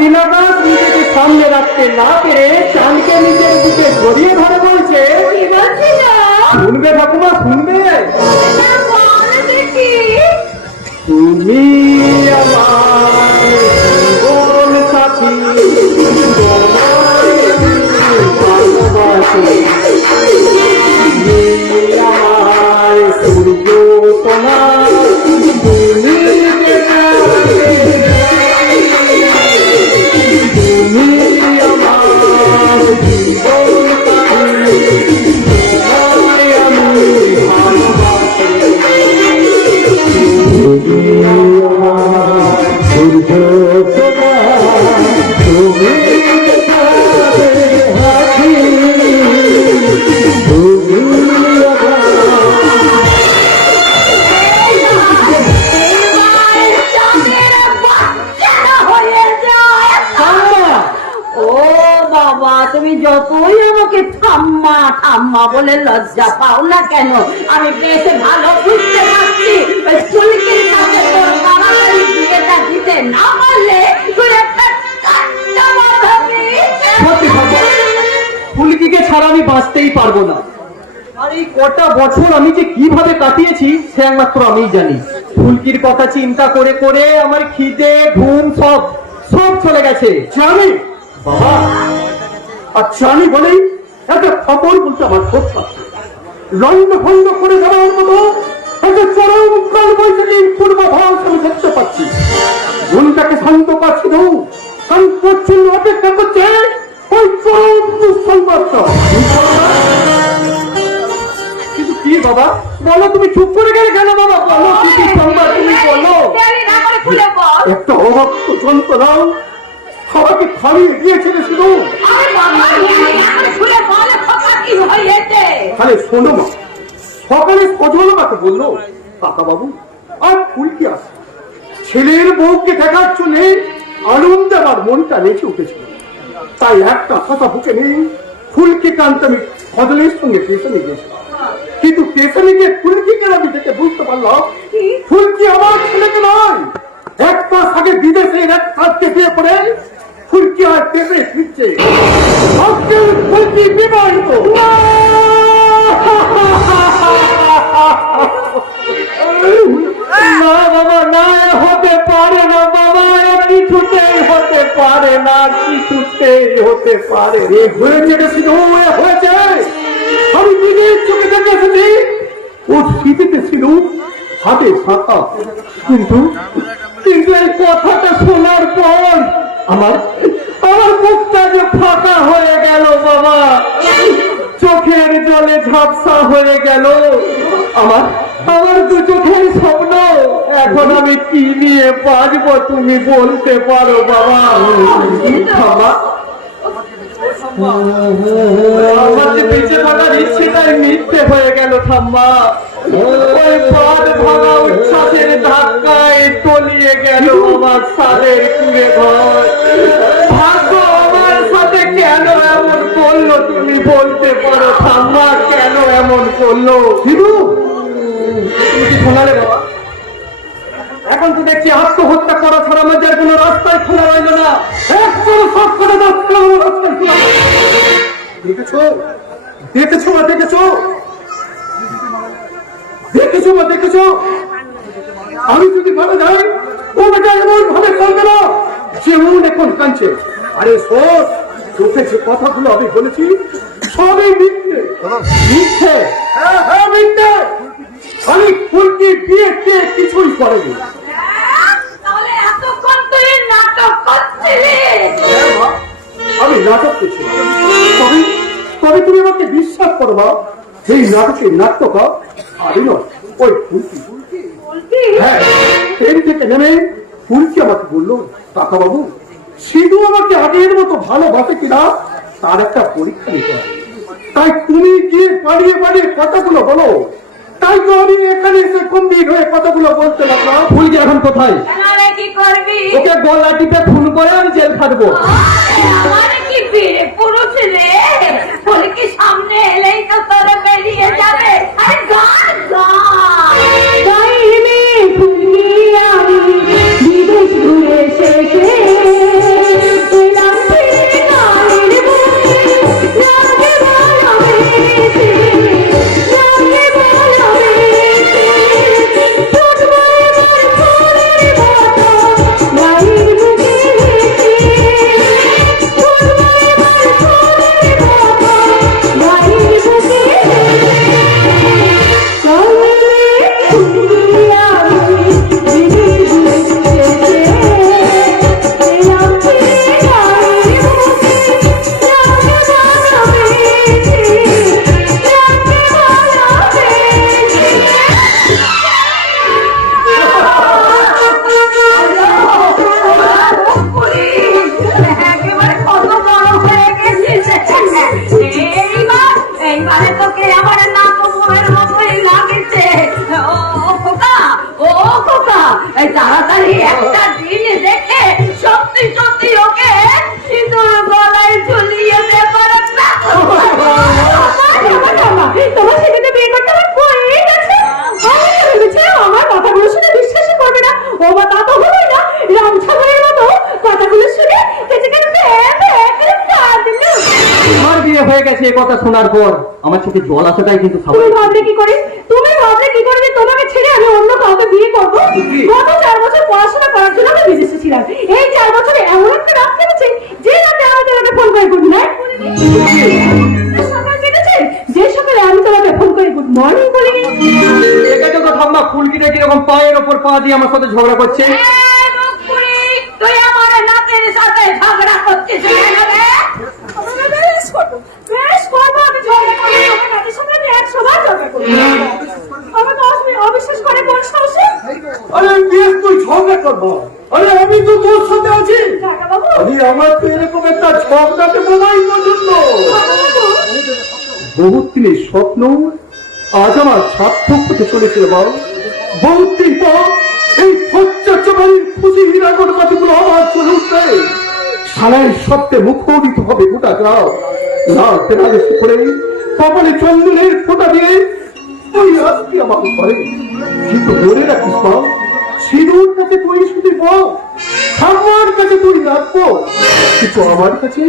নীলাকাশ নিজেকে সামনে রাখতে না পেরে চাঁদকে নিজের বুকে জড়িয়ে ধরে বলছে, কি বলছিল? শুনবে ঠাকুমা, শুনবে? না, বল দেখি। তুমি আমার জীবন সাথী, তোমায় ভালোবাসি। তুমি আমার সূর্য, তোমার তুমি আমার জীবন সাথী, তোমায় আমি ভালোবাসি। সূর্য তোমার তুমি হাতি, তুমি ও বাবা, তুমি যতই আমাকে ঠাম্মা ঠাম্মা বলে লজ্জা পাও না কেন, আমি বেশ ভালো বুঝতে পারছি ওই ফুলকির সাথে তোর বাড়াবাড়ি বিয়েটা দিতে না পারলে তুই একটা কাট্টা মাথাবি। সত্যি কথা, ফুলকিকে ছাড়া আমি বাঁচতেই পারবো না। আর এই কটা বছর আমি যে কিভাবে কাটিয়েছি সে একমাত্র আমিই জানি। ফুলকির কথা চিন্তা করে করে আমার খিদে ঘুম সব চলে গেছে। জানি বাবা, আচ্ছা, আমি বলেই একটা খবর বলতে আমার খুব পাচ্ছে। লন্ড ভন্ড করে যাওয়ার মতো একটা চরম কাল বৈশাখী পূর্বাভাস আমি দেখতে পাচ্ছি। মনটাকে শান্ত পাচ্ছিল, শান্ত অপেক্ষা করছে ওই চরম দুঃসংবাদটা। কিন্তু কি বাবা, বলো, তুমি চুপ করে গেলে কেন বাবা? বলো কি কি সংবাদ, তুমি বলো। দেরি না করে খুলে বল। একটা অভক্ত যন্ত্রণাও সবাইকে খালিয়ে দিয়েছিল শুধু। আরে বাবা, এখন খুলে বল কথা কি হয়েছে। তাহলে শোনো মা, সকালে সজল আমাকে বললো, কাকা বাবু আর ফুলকি আসে। ছেলের বউকে দেখার জন্য আনন্দে আমার মনটা নেচে উঠেছিল। তাই একটা কথা বুকে নেই, ফুলকি কান্ত আমি সজলের সঙ্গে স্টেশনে গিয়েছিলাম। কিন্তু স্টেশনে গিয়ে ফুলকিকে আমি দেখে বুঝতে পারলাম ফুলকি আমার ছেলেকে নয়। এক মাস আগে বিদেশে এক কাজকে বিয়ে করে ফুলকি আর দেশে ফিরছে। ফুলকি বিবাহিত। না বাবা, না, হতে পারে না বাবা, কিছুতেই হতে পারে না, কিছুতেই হতে পারে। হয়েছে হয়েছে, আমি নিজের চোখে দেখে এসেছি। ও স্মৃতিতে ছিল হাতে ফাঁকা, কিন্তু কিন্তু এই কথাটা শোনার পর আমার মুখটা যে ফাঁকা হয়ে গেল বাবা, চোখের জলে ঝাপসা হয়ে গেল। আমার দু চোখের স্বপ্ন এখন আমি কি নিয়ে বাঁচবো তুমি বলতে পারো বাবা? বাবা, আমার যে বেঁচে থাকার ইচ্ছেটাই মিথ্যে হয়ে গেল ঠাম্মা। ওই পথ ভাঙা উচ্ছ্বাসের ধাক্কায় তলিয়ে গেল আমার সাদের কুড়ে ঘর। ভাগ্য আমার সাথে কেন এমন করলো তুমি বলতে পারো ঠাম্মা? কেন এমন করলো? শিবু, তুমি কি শোনালে বাবা? এখন তো দেখছি আত্মহত্যা করা ছাড়া আমাদের কোনো রাস্তায় খোলা রইল না। দেখেছো দেখেছো দেখেছো দেখেছো মা, দেখেছো? আমি যদি মারা যাই ও বেটা এমন ভাবে কাঁদবে না যেমন এখন কাঁদছে। আরে শোন, তোকে যে কথাগুলো আমি বলেছি সবই মিথ্যে। মিথ্যে? হ্যাঁ হ্যাঁ মিথ্যে। আমি ফুলকি বিয়েতে কিছুই করেনি। তাহলে এতক্ষণ তুই নাটক করছিলি? হ্যাঁ মা, আমি নাটক করছিলাম। তবে তবে তুমি আমাকে বিশ্বাস করো মা, এই নাটকের নাট্যকার আমি নয়, ওই ফুলকি। বলবি? হ্যাঁ, ট্রেন থেকে নেমে ফুলকি আমাকে বললো, কাকা বাবু সিধু আমাকে আগের মতো ভালোবাসে কিনা তার একটা পরীক্ষা নিতে হবে। তাই তুমি গিয়ে পাড়িয়ে পাড়িয়ে কথাগুলো বলো। তাই তো আমি এখানে এসে গম্ভীর হয়ে কথাগুলো বলতে লাগলাম। ফুলকি এখন কোথায়? আরে কি করবি? ওকে গলা টিপে খুন করে আমি জেল খাটবো। আমার কি বীরে পুরুষ রে, বলে কি সামনে এলেই তো তোরা বেরিয়ে যাবে। আরে গান গান। গাইনে ফুলিয়ে আমি বিদেশ ঘুরে এসেছে এলাম ফিরে গানের বুকে লাগে ভালোবেসে লাগে ভালোবেসে ফুটবল আমার ফুলের মতো গাইর বুকে হেসে ফুটবল আমার ফুলের মতো গাইর বুকে একেবারে কত বড় হয়ে গেছিস। এইবারে তোকে আমার নামের মতোই লাগছে। ও খোকা, ও খোকা, এই তাড়াতাড়ি একটা দিন দেখে সত্যি সত্যি ওকে সিঁদুর গলায় ঝুলিয়ে দে পারে না। তোমার সেদিকে বিয়ে করতে আমার ভয়ই গেছে। আমি ভেবেছি আমার কথাগুলো শুনে বিশ্বাসই করবে না। ও বা তা তো হলোই না, রামছাগরের মতো কথাগুলো শুনে কেটে করে কাঁদলো। আমার বিয়ে হয়ে গেছে এ কথা শোনার পর আমার চোখে জল আসাটাই কিন্তু তুমি ভাবলে কি করে? তুমি ভাবলে কি করে যে তোমাকে ছেড়ে আমি অন্য কাউকে বিয়ে করবো? গত 4 বছর পড়াশোনা করার জন্য আমি বিদেশে ছিলাম। এই 4 বছরে এমন একটা রাত কেটেছে যে রাতে আমি তোমাকে ফোন করে গুড নাইট বলিনি। সকাল কেটেছে যে সকালে আমি তোমাকে ফোন করে গুড মর্নিং বলিনি। দেখেছো তো ঠাম্মা ফুলকিটা কিরকম পায়ের ওপর পা দিয়ে আমার সাথে ঝগড়া করছে। এই মুখপুরি, তুই আমার নাতের সাথে ঝগড়া করছিস কেন রে? বেশ করবো, আমি ঝগড়া করবো তোমার নাতির সাথে। আমি 100 বার ঝগড়া করবো। আমাকে অবিশ্বাস করে কোন সাহসে? আরে বিয়ে তুই ঝগড়া করবো? আরে আমি তো তোর সাথে আছি। কাকা বাবু, আরে আমার তো এরকম একটা ঝগড়াতে বলাই পছন্দ। বহুত দিনের স্বপ্ন আজ আমার সার্থক হতে চলেছে বাবু। বহুত দিন পর এই ফচ্চা বাড়ির খুশি হীরাগর কথাগুলো আমার চলে উঠবে। সারায় শব্দে মুখরিত হবে গোটা গ্রাম। লাল তেনালে করে কপালে চন্দনের ফোঁটা দিয়ে তুই আসবি আমার ঘরে। কিন্তু মনে রাখিস মা, সিঁদুর কাছে তুই শুধু বল, ঠাম্মার কাছে তুই রাখবো, কিন্তু আমার কাছে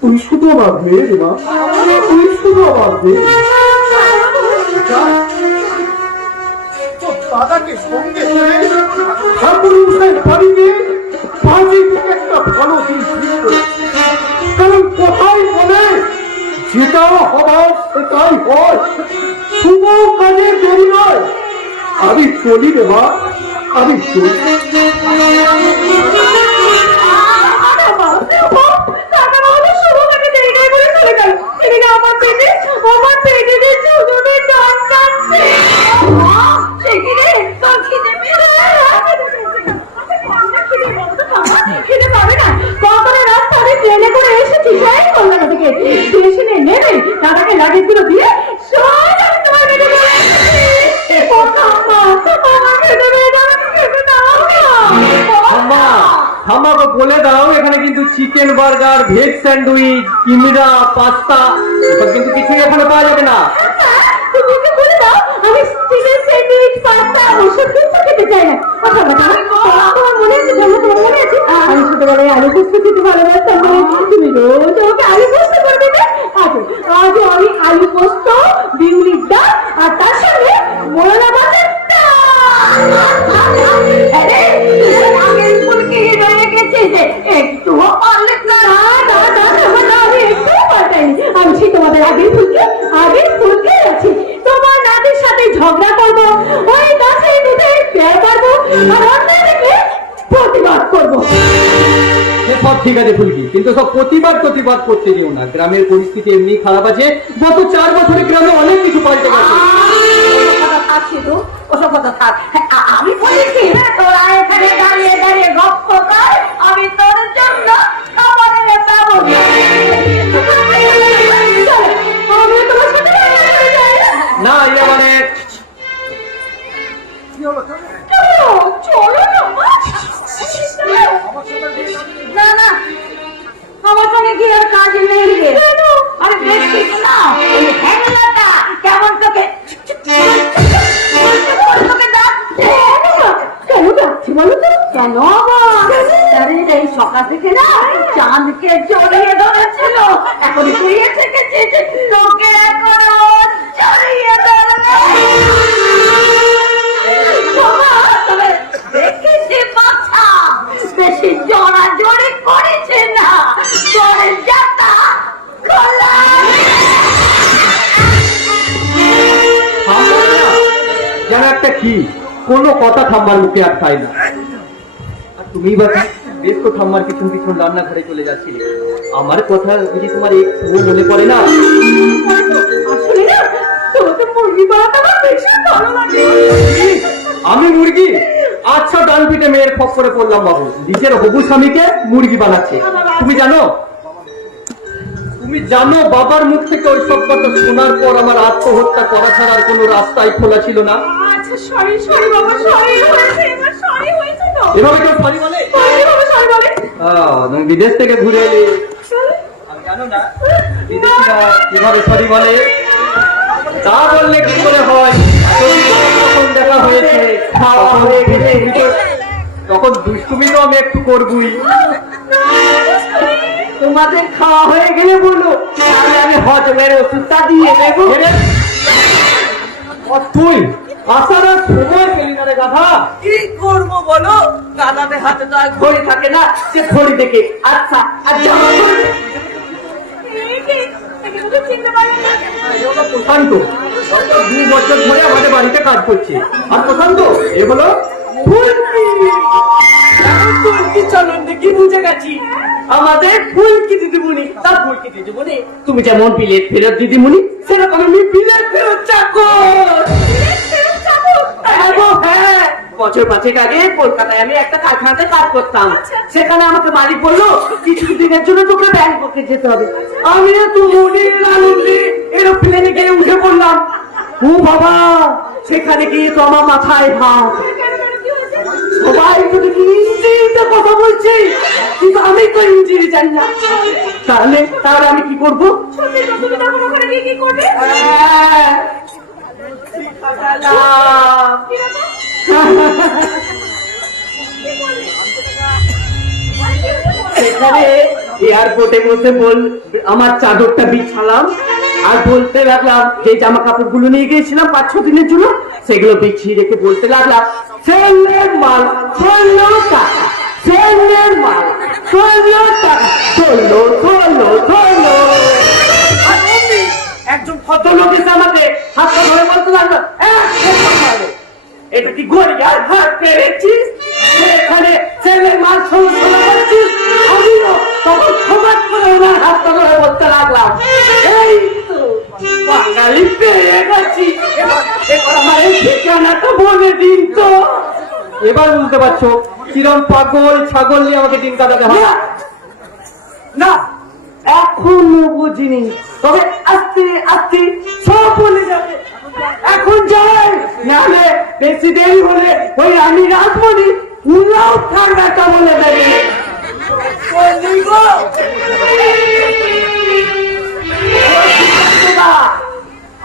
তুই শুধু আমার মেয়ে রে মা, তুই শুধু আমার মেয়ে। তোর দাদাকে সঙ্গে করে ঠাকুর মশাইয়ের বাড়ি গিয়ে বাড়ি থেকে একটা ভালো দিন ঠিক করেছে। কারণ কোথায় বলে যেটা হবার সেটাই হয়, শুভ কাজে দেরি নয়। আমি চলি রে মা, আমি চলি। আমার পেটে যে চুলগুলো টান টানছে। সে কি রে, তোর খিদে পেয়েছে? খেতে পাবে না। কখনো রাস্তা আমি ট্রেনে করে এসেছি সেই কলকাতা থেকে। স্টেশনে নেমে দাদাকে লাগেজগুলো দিয়ে সোজা আমি তোমার পেটে চলে এসেছি। ও ঠাম্মা, আমার খেতে পেয়ে যাবে, খেতে দাও না। ঠাম্মা ঠাম্মাকে বলে দাও এখানে কিন্তু চিকেন বার্গার, ভেজ স্যান্ডউইচ, কিমরা, পাস্তা এসব কিন্তু কিছুই এখানে পাওয়া যাবে না। তুমি ওকে বলে দাও আমি চিকেন স্যান্ডউইচ, পাস্তা ওসব কিছু খেতে চাই না। আচ্ছা বাবা, তোমার মনে আছে? তোমার মনে আছে আমি ছোটবেলায় আলু পোস্ত খেতে ভালোবাসতাম। তুমি রোজ আমাকে আলু পোস্ত করে দিতে। আজও আমি আলু পোস্ত, বিউলির ডাল আর তার সঙ্গে মোলা প্রতিবাদ করবো। সে সব ঠিক আছে ফুলকি, কিন্তু সব প্রতিবাদ করতে দিও না। গ্রামের পরিস্থিতি এমনি খারাপ আছে। গত 4 বছরে গ্রামে অনেক কিছু পাল্টে গেছে। ওসব কথা থাক শুধু, ওসব কথা থাক। আমি বলেছি তোরা এখানে দাঁড়িয়ে দাঁড়িয়ে গপ্প কর, আমি তোর জন্য খাবারের ব্যবস্থা। আমি তোমার সাথে রান্না করে যাই। না এটা মানে চলো না না, আমার সঙ্গে কি আর কাজ নেই রে। আমি দেখছিস না এই হ্যাংলাটা কেমন তোকে কেন যাচ্ছি বলো তো? কেন আবার? আরে এই সকাল থেকে না চাঁদকে জড়িয়ে ধরেছিল, এখন শুয়ে থেকেছিস লোকে এখন জড়িয়ে ধরবে। তবে দেখেছি বাচ্চা বেশি জড়াজড়ি করেছে না, তোর যাতা খোলা। যেন একটা কি কোনো কথা ঠাম্মার মুখে আর খায় না। আর তুমি বা বেশ তো ঠাম্মার পিছন পিছন রান্নাঘরে চলে যাচ্ছিলে। আমার কথা যদি তোমার একটু মনে পড়ে না? আসলে না তোমাকে মুরগি বানাতে আমার ভীষণ ভালো লাগে। আমি মুরগি? আচ্ছা, ডান পিঠে মেয়ের খপ করে পড়লাম বাবু। নিজের হবু স্বামীকে মুরগি বানাচ্ছে। তুমি জানো বাবার মুখ থেকে ওই সব কথা শোনার পর আমার আত্মহত্যা করা ছাড়া আর কোনো রাস্তায় খোলা ছিল না। আচ্ছা সরি সরি বাবা, সরি হয়েছে, এবার সরি হয়েছে তো। এভাবে কেউ সরি বলে? সরি বলে তুমি বিদেশ থেকে ঘুরে এলে, আমি জানো না বিদেশিরা কিভাবে সরি বলে। তা বললে কি করে হয়? তখন দেখা হয়েছে, খাওয়া হয়ে গেছে, তখন দুষ্টুমি তো আমি একটু করবই। তোমাদের খাওয়া হয়ে গেলে বলো, তাহলে আমি হজমের ওষুধটা দিয়ে দেবো। তুই আসার আর সময় পেলি না রে গাধা। কি করবো বলো, দাদাদের হাতে তো আর ঘড়ি থাকে না, সে ঘড়ি দেখে। আচ্ছা আচ্ছা চিনতে পারি না। প্রশান্ত 2 বছর ধরে আমাদের বাড়িতে কাজ করছে। আর প্রশান্ত এ হলো ফুলকি। চলুন দেখি, বুঝে গেছি আমাদের ফুলকি দিদিমণি। তার ফুলকি দিদিমণি তুমি যেমন বিলেত ফেরত দিদিমণি, সেরকম আমি বিলেত ফেরত চাকর। হ্যাঁ, বছর 5 আগে কলকাতায় আমি একটা কারখানাতে কাজ করতাম। সেখানে আমাকে মালিক বললো কিছু দিনের জন্য তোকে ব্যাংককে যেতে হবে। আমি তো মনের আনন্দে এরোপ্লেনে গিয়ে উঠে পড়লাম। ও বাবা, সেখানে গিয়ে তো আমার মাথায় ভাত। সবাই তো দেখি ইঞ্জিনিতে কথা বলছে, কিন্তু আমি তো ইঞ্জিনি জানি না। তাহলে আমি কি করবো? কি করবে? সেখানে এয়ারপোর্টের মধ্যে আমার চাদরটা বিছালাম আর বলতে লাগলাম, যে জামা কাপড় গুলো নিয়ে গিয়েছিলাম 5-6 দিনের জন্য, সেগুলো বিছিয়ে রেখে বলতে লাগলাম, সেলের মাল 16 টাকা, সেলের মাল 16 টাকা, 16। একজন ভদ্রলোক এসে আমাকে হাতটা ধরে বলতে লাগলো, এটা কি গড়িয়ার হাট পেরেছিস? এখানে ছেলের মাল 16 করছিস? আমিও তখন খবর করে ওনার হাতটা ধরে বলতে লাগলাম, এই তো বাঙালি পেয়ে গেছি, এবার আমার এই ঠিকানাটা বলে দিন তো। এবার বুঝতে পারছো কিরম পাগল ছাগল নিয়ে আমাকে দিন কাটাতে হয়। না, এখনো বুঝিনি, তবে আস্তে আস্তে সব বলে যাবে। এখন যাই, নাহলে বেশি দেরি হলে ওই আমি রাজমণি উল্লাও ঠান্ডাটা বলে দেবে।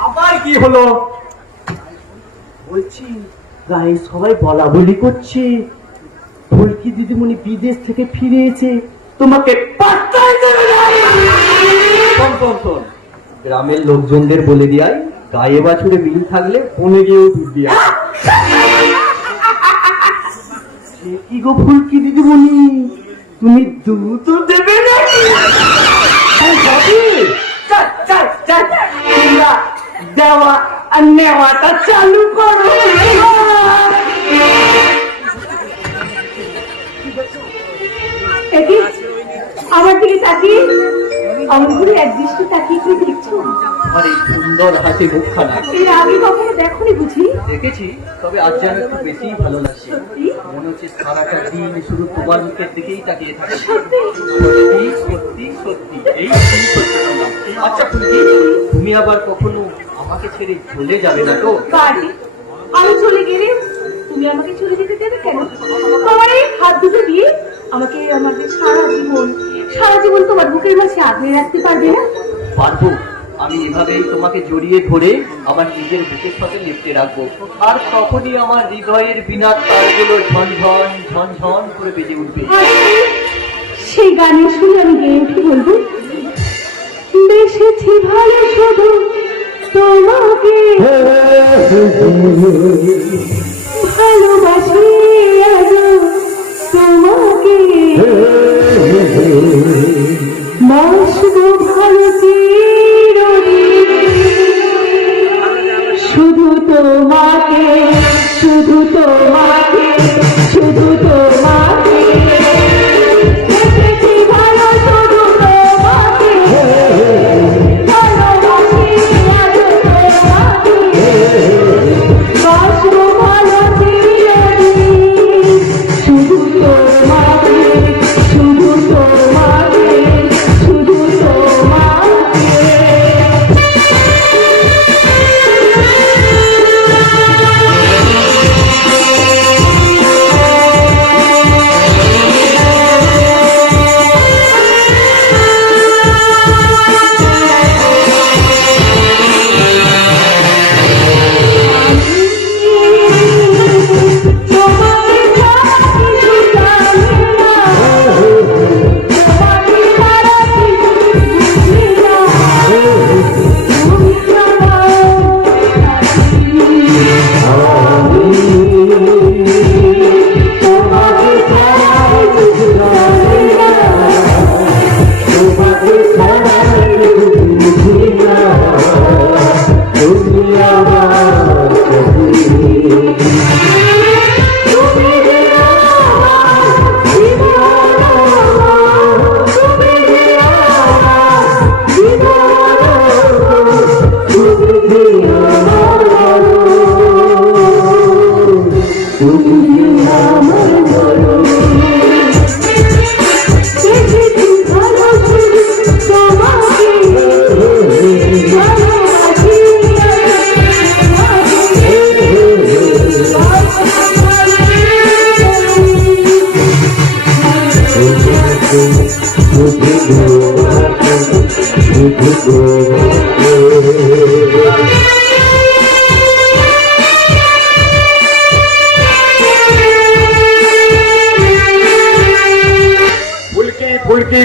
আবার কি হলো? বলছি গায়ে সবাই বলা বলি করছে ফুলকি দিদিমণি বিদেশ থেকে ফিরে এসে তোমাকে পাত্তাই দেবে না। শোন, গ্রামের লোকজনদের বলে দিয়াই গায়ে বাছুরে মিল থাকলে বনে গিয়েও দুধ দিয়া। কি গো ফুলকি দিদিমণি, তুমি দুধ দেবে নাকি? তোমরা দেওয়া আর নেওয়াটা চালু করো। একি আমার দিকে তাকিয়ে আমার ঘুরে এক দৃষ্টি তাকিয়ে তুমি দেখছো আমার এই সুন্দর হাসি মুখখানা এর আগে কখনো দেখোনি বুঝি? দেখেছি, তবে আজ যেন একটু বেশি ভালো লাগছে। মনে হচ্ছে সারাটা দিন শুধু তোমার মুখের দিকেই তাকিয়ে থাকে। সত্যি? সত্যি সত্যি সত্যি এই তুমি সত্যি বললাম। আচ্ছা তুমি আবার কখনো আমাকে ছেড়ে চলে যাবে না তো? বাড়ি আমি চলে গেলে তুমি আমাকে চলে যেতে দেবে কেন? তোমার এই হাত দুটো দিয়ে আমাকে আমাদের সারা জীবন তোমার বুকের মাঝে আগলে রাখতে পারবে না? পারবো। আমি এভাবেই তোমাকে জড়িয়ে ধরে আমার নিজের বুকের সাথে লিপ্তে রাখবো, আর তখনই আমার হৃদয়ের বিনা তারগুলো ঝনঝন ঝনঝন করে বেজে উঠবে। সেই গানের শুনে আমি গেয়ে উঠে বলবো, বেসেছি ভালো শুধু তোমাকে, ভালোবাসি আজও তোমাকে, বাসবো ভালো চিরদিন, শুধু তোমাকে, শুধু তোমাকে, শুধু তোমাকে, বেসেছি ভালো শুধু তোমাকে, ভালোবাসি আজও তোমাকে, বাসবো ভালো চিরদিন, শুধু তোমাকে, শুধু তোমাকে, শুধু তোমাকে।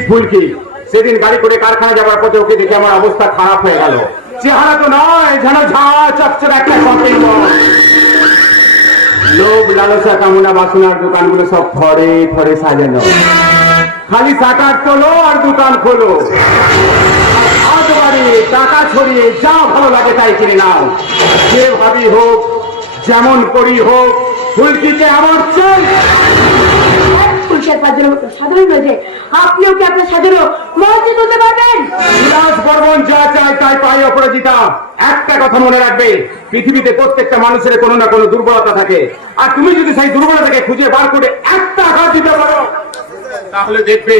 ফুলকি সেদিন গাড়ি করে কারখানা যাবার পথে ওকে দেখে আমার অবস্থা খারাপ হয়ে গেল। চেহারা তো নয়, যেন ঝাঁ চকচক একটা শপিং মল। লোভ লালসা কামনা বাসনার দোকানগুলো সব থরে থরে সাজানো, খালি শাটার তোলো আর দোকান খোলো, হাত বাড়িয়ে টাকা ছড়িয়ে যা ভালো লাগে তাই কিনে নাও। যেভাবেই হোক, যেমন করি হোক, ফুলকিকে আমার চাই। সাধারণ রয়েছে, আপনিও কি আপনার সাধারণ মসজিদ হতে পারবেন? বিলাস বর্মন যা চায় তাই পাই অপরাজিতা। একটা কথা মনে রাখবে, পৃথিবীতে প্রত্যেকটা মানুষের কোনো না কোনো দুর্বলতা থাকে, আর তুমি যদি সেই দুর্বলতাকে খুঁজে বার করে একটা আঘাত দিতে পারো, তাহলে দেখবে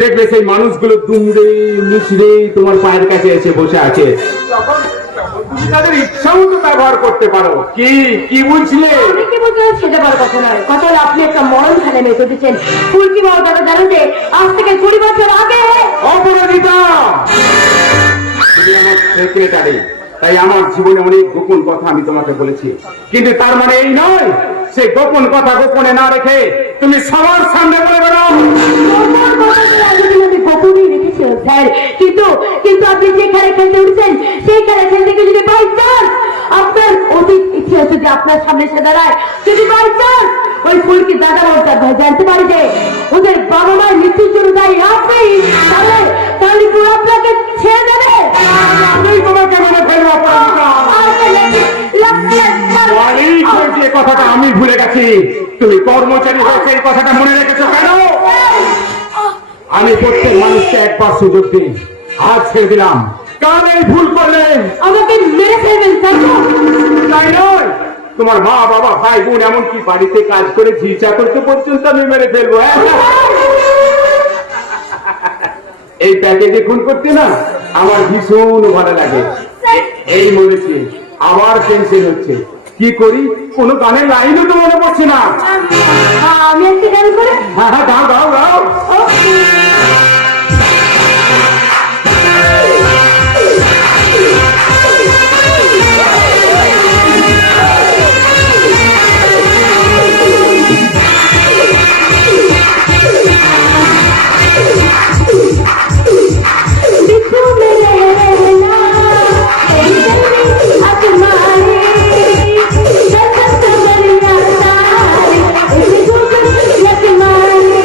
দেখবে সেই মানুষগুলো দুমড়ে মুচড়ে তোমার পায়ের কাছে এসে বসে আছে। তখন তুমি তাদের ইচ্ছা মতো ব্যবহার করতে পারো। কি কি বুঝলে? আমি কি বলছিলাম সেটা বড় কথা নয়, কথা হলো আপনি একটা মরণ খেলে মেয়ে চলতেছেন। ফুলকি বাবু দাদা জানেন যে আজ থেকে 20 বছর আগে অপরাজিতা তুমি আমার সেক্রেটারি, তাই আমার জীবনে অনেক গোপন কথা আমি তোমাকে বলেছি, কিন্তু তার মানে এই নয় সেই গোপন কথা গোপনে না রেখে তুমি সবার সামনে বলে বেড়াও। গোপনই রেখেছিল স্যার, কিন্তু কিন্তু আপনি যে খেলা খেলতে উঠছেন সেই খেলা খেলতে গিয়ে যদি বাই চান্স আপনার অতীত ইতিহাস যদি আপনার সামনে এসে দাঁড়ায়, যদি বাই চান্স ওই ফুলকি দাদা ওটা জানতে পারি যে ওদের বাবা মায়ের মৃত্যুর জন্য দায়ী আপনি, তাহলে তাহলে পুরো আপনাকে ছেড়ে দেবে। আমি তোমাকে মনে ফেলবো অপরাজিতা। অনেক হয়েছে, কথাটা আমি ভুলে গেছি। তুমি কর্মচারী হয়ে সেই কথাটা মনে রেখেছো কেন? আমি প্রত্যেক মানুষকে একবার সুযোগ দিই, আজ ছেড়ে দিলাম। কারণ এই ভুল করলে আমাকে মেরে ফেলবেন তাই তো? তাই নয়, তোমার মা বাবা ভাই বোন এমনকি বাড়িতে কাজ করে ঝি চাকরকে পর্যন্ত আমি মেরে ফেলবো। এই প্যাকেজে খুন করতে না আমার ভীষণ ভালো লাগে। এই বলেছি আবার টেনশন হচ্ছে, কি করি কোনো গানের লাইনও তো মনে পড়ছে না। আমি একটা গান করে হ্যাঁ হ্যাঁ, গাও গাও গাও। बिच्छू मेरे रहना आसमाने दर्शन समरिया सारे बिच्छू लग मारे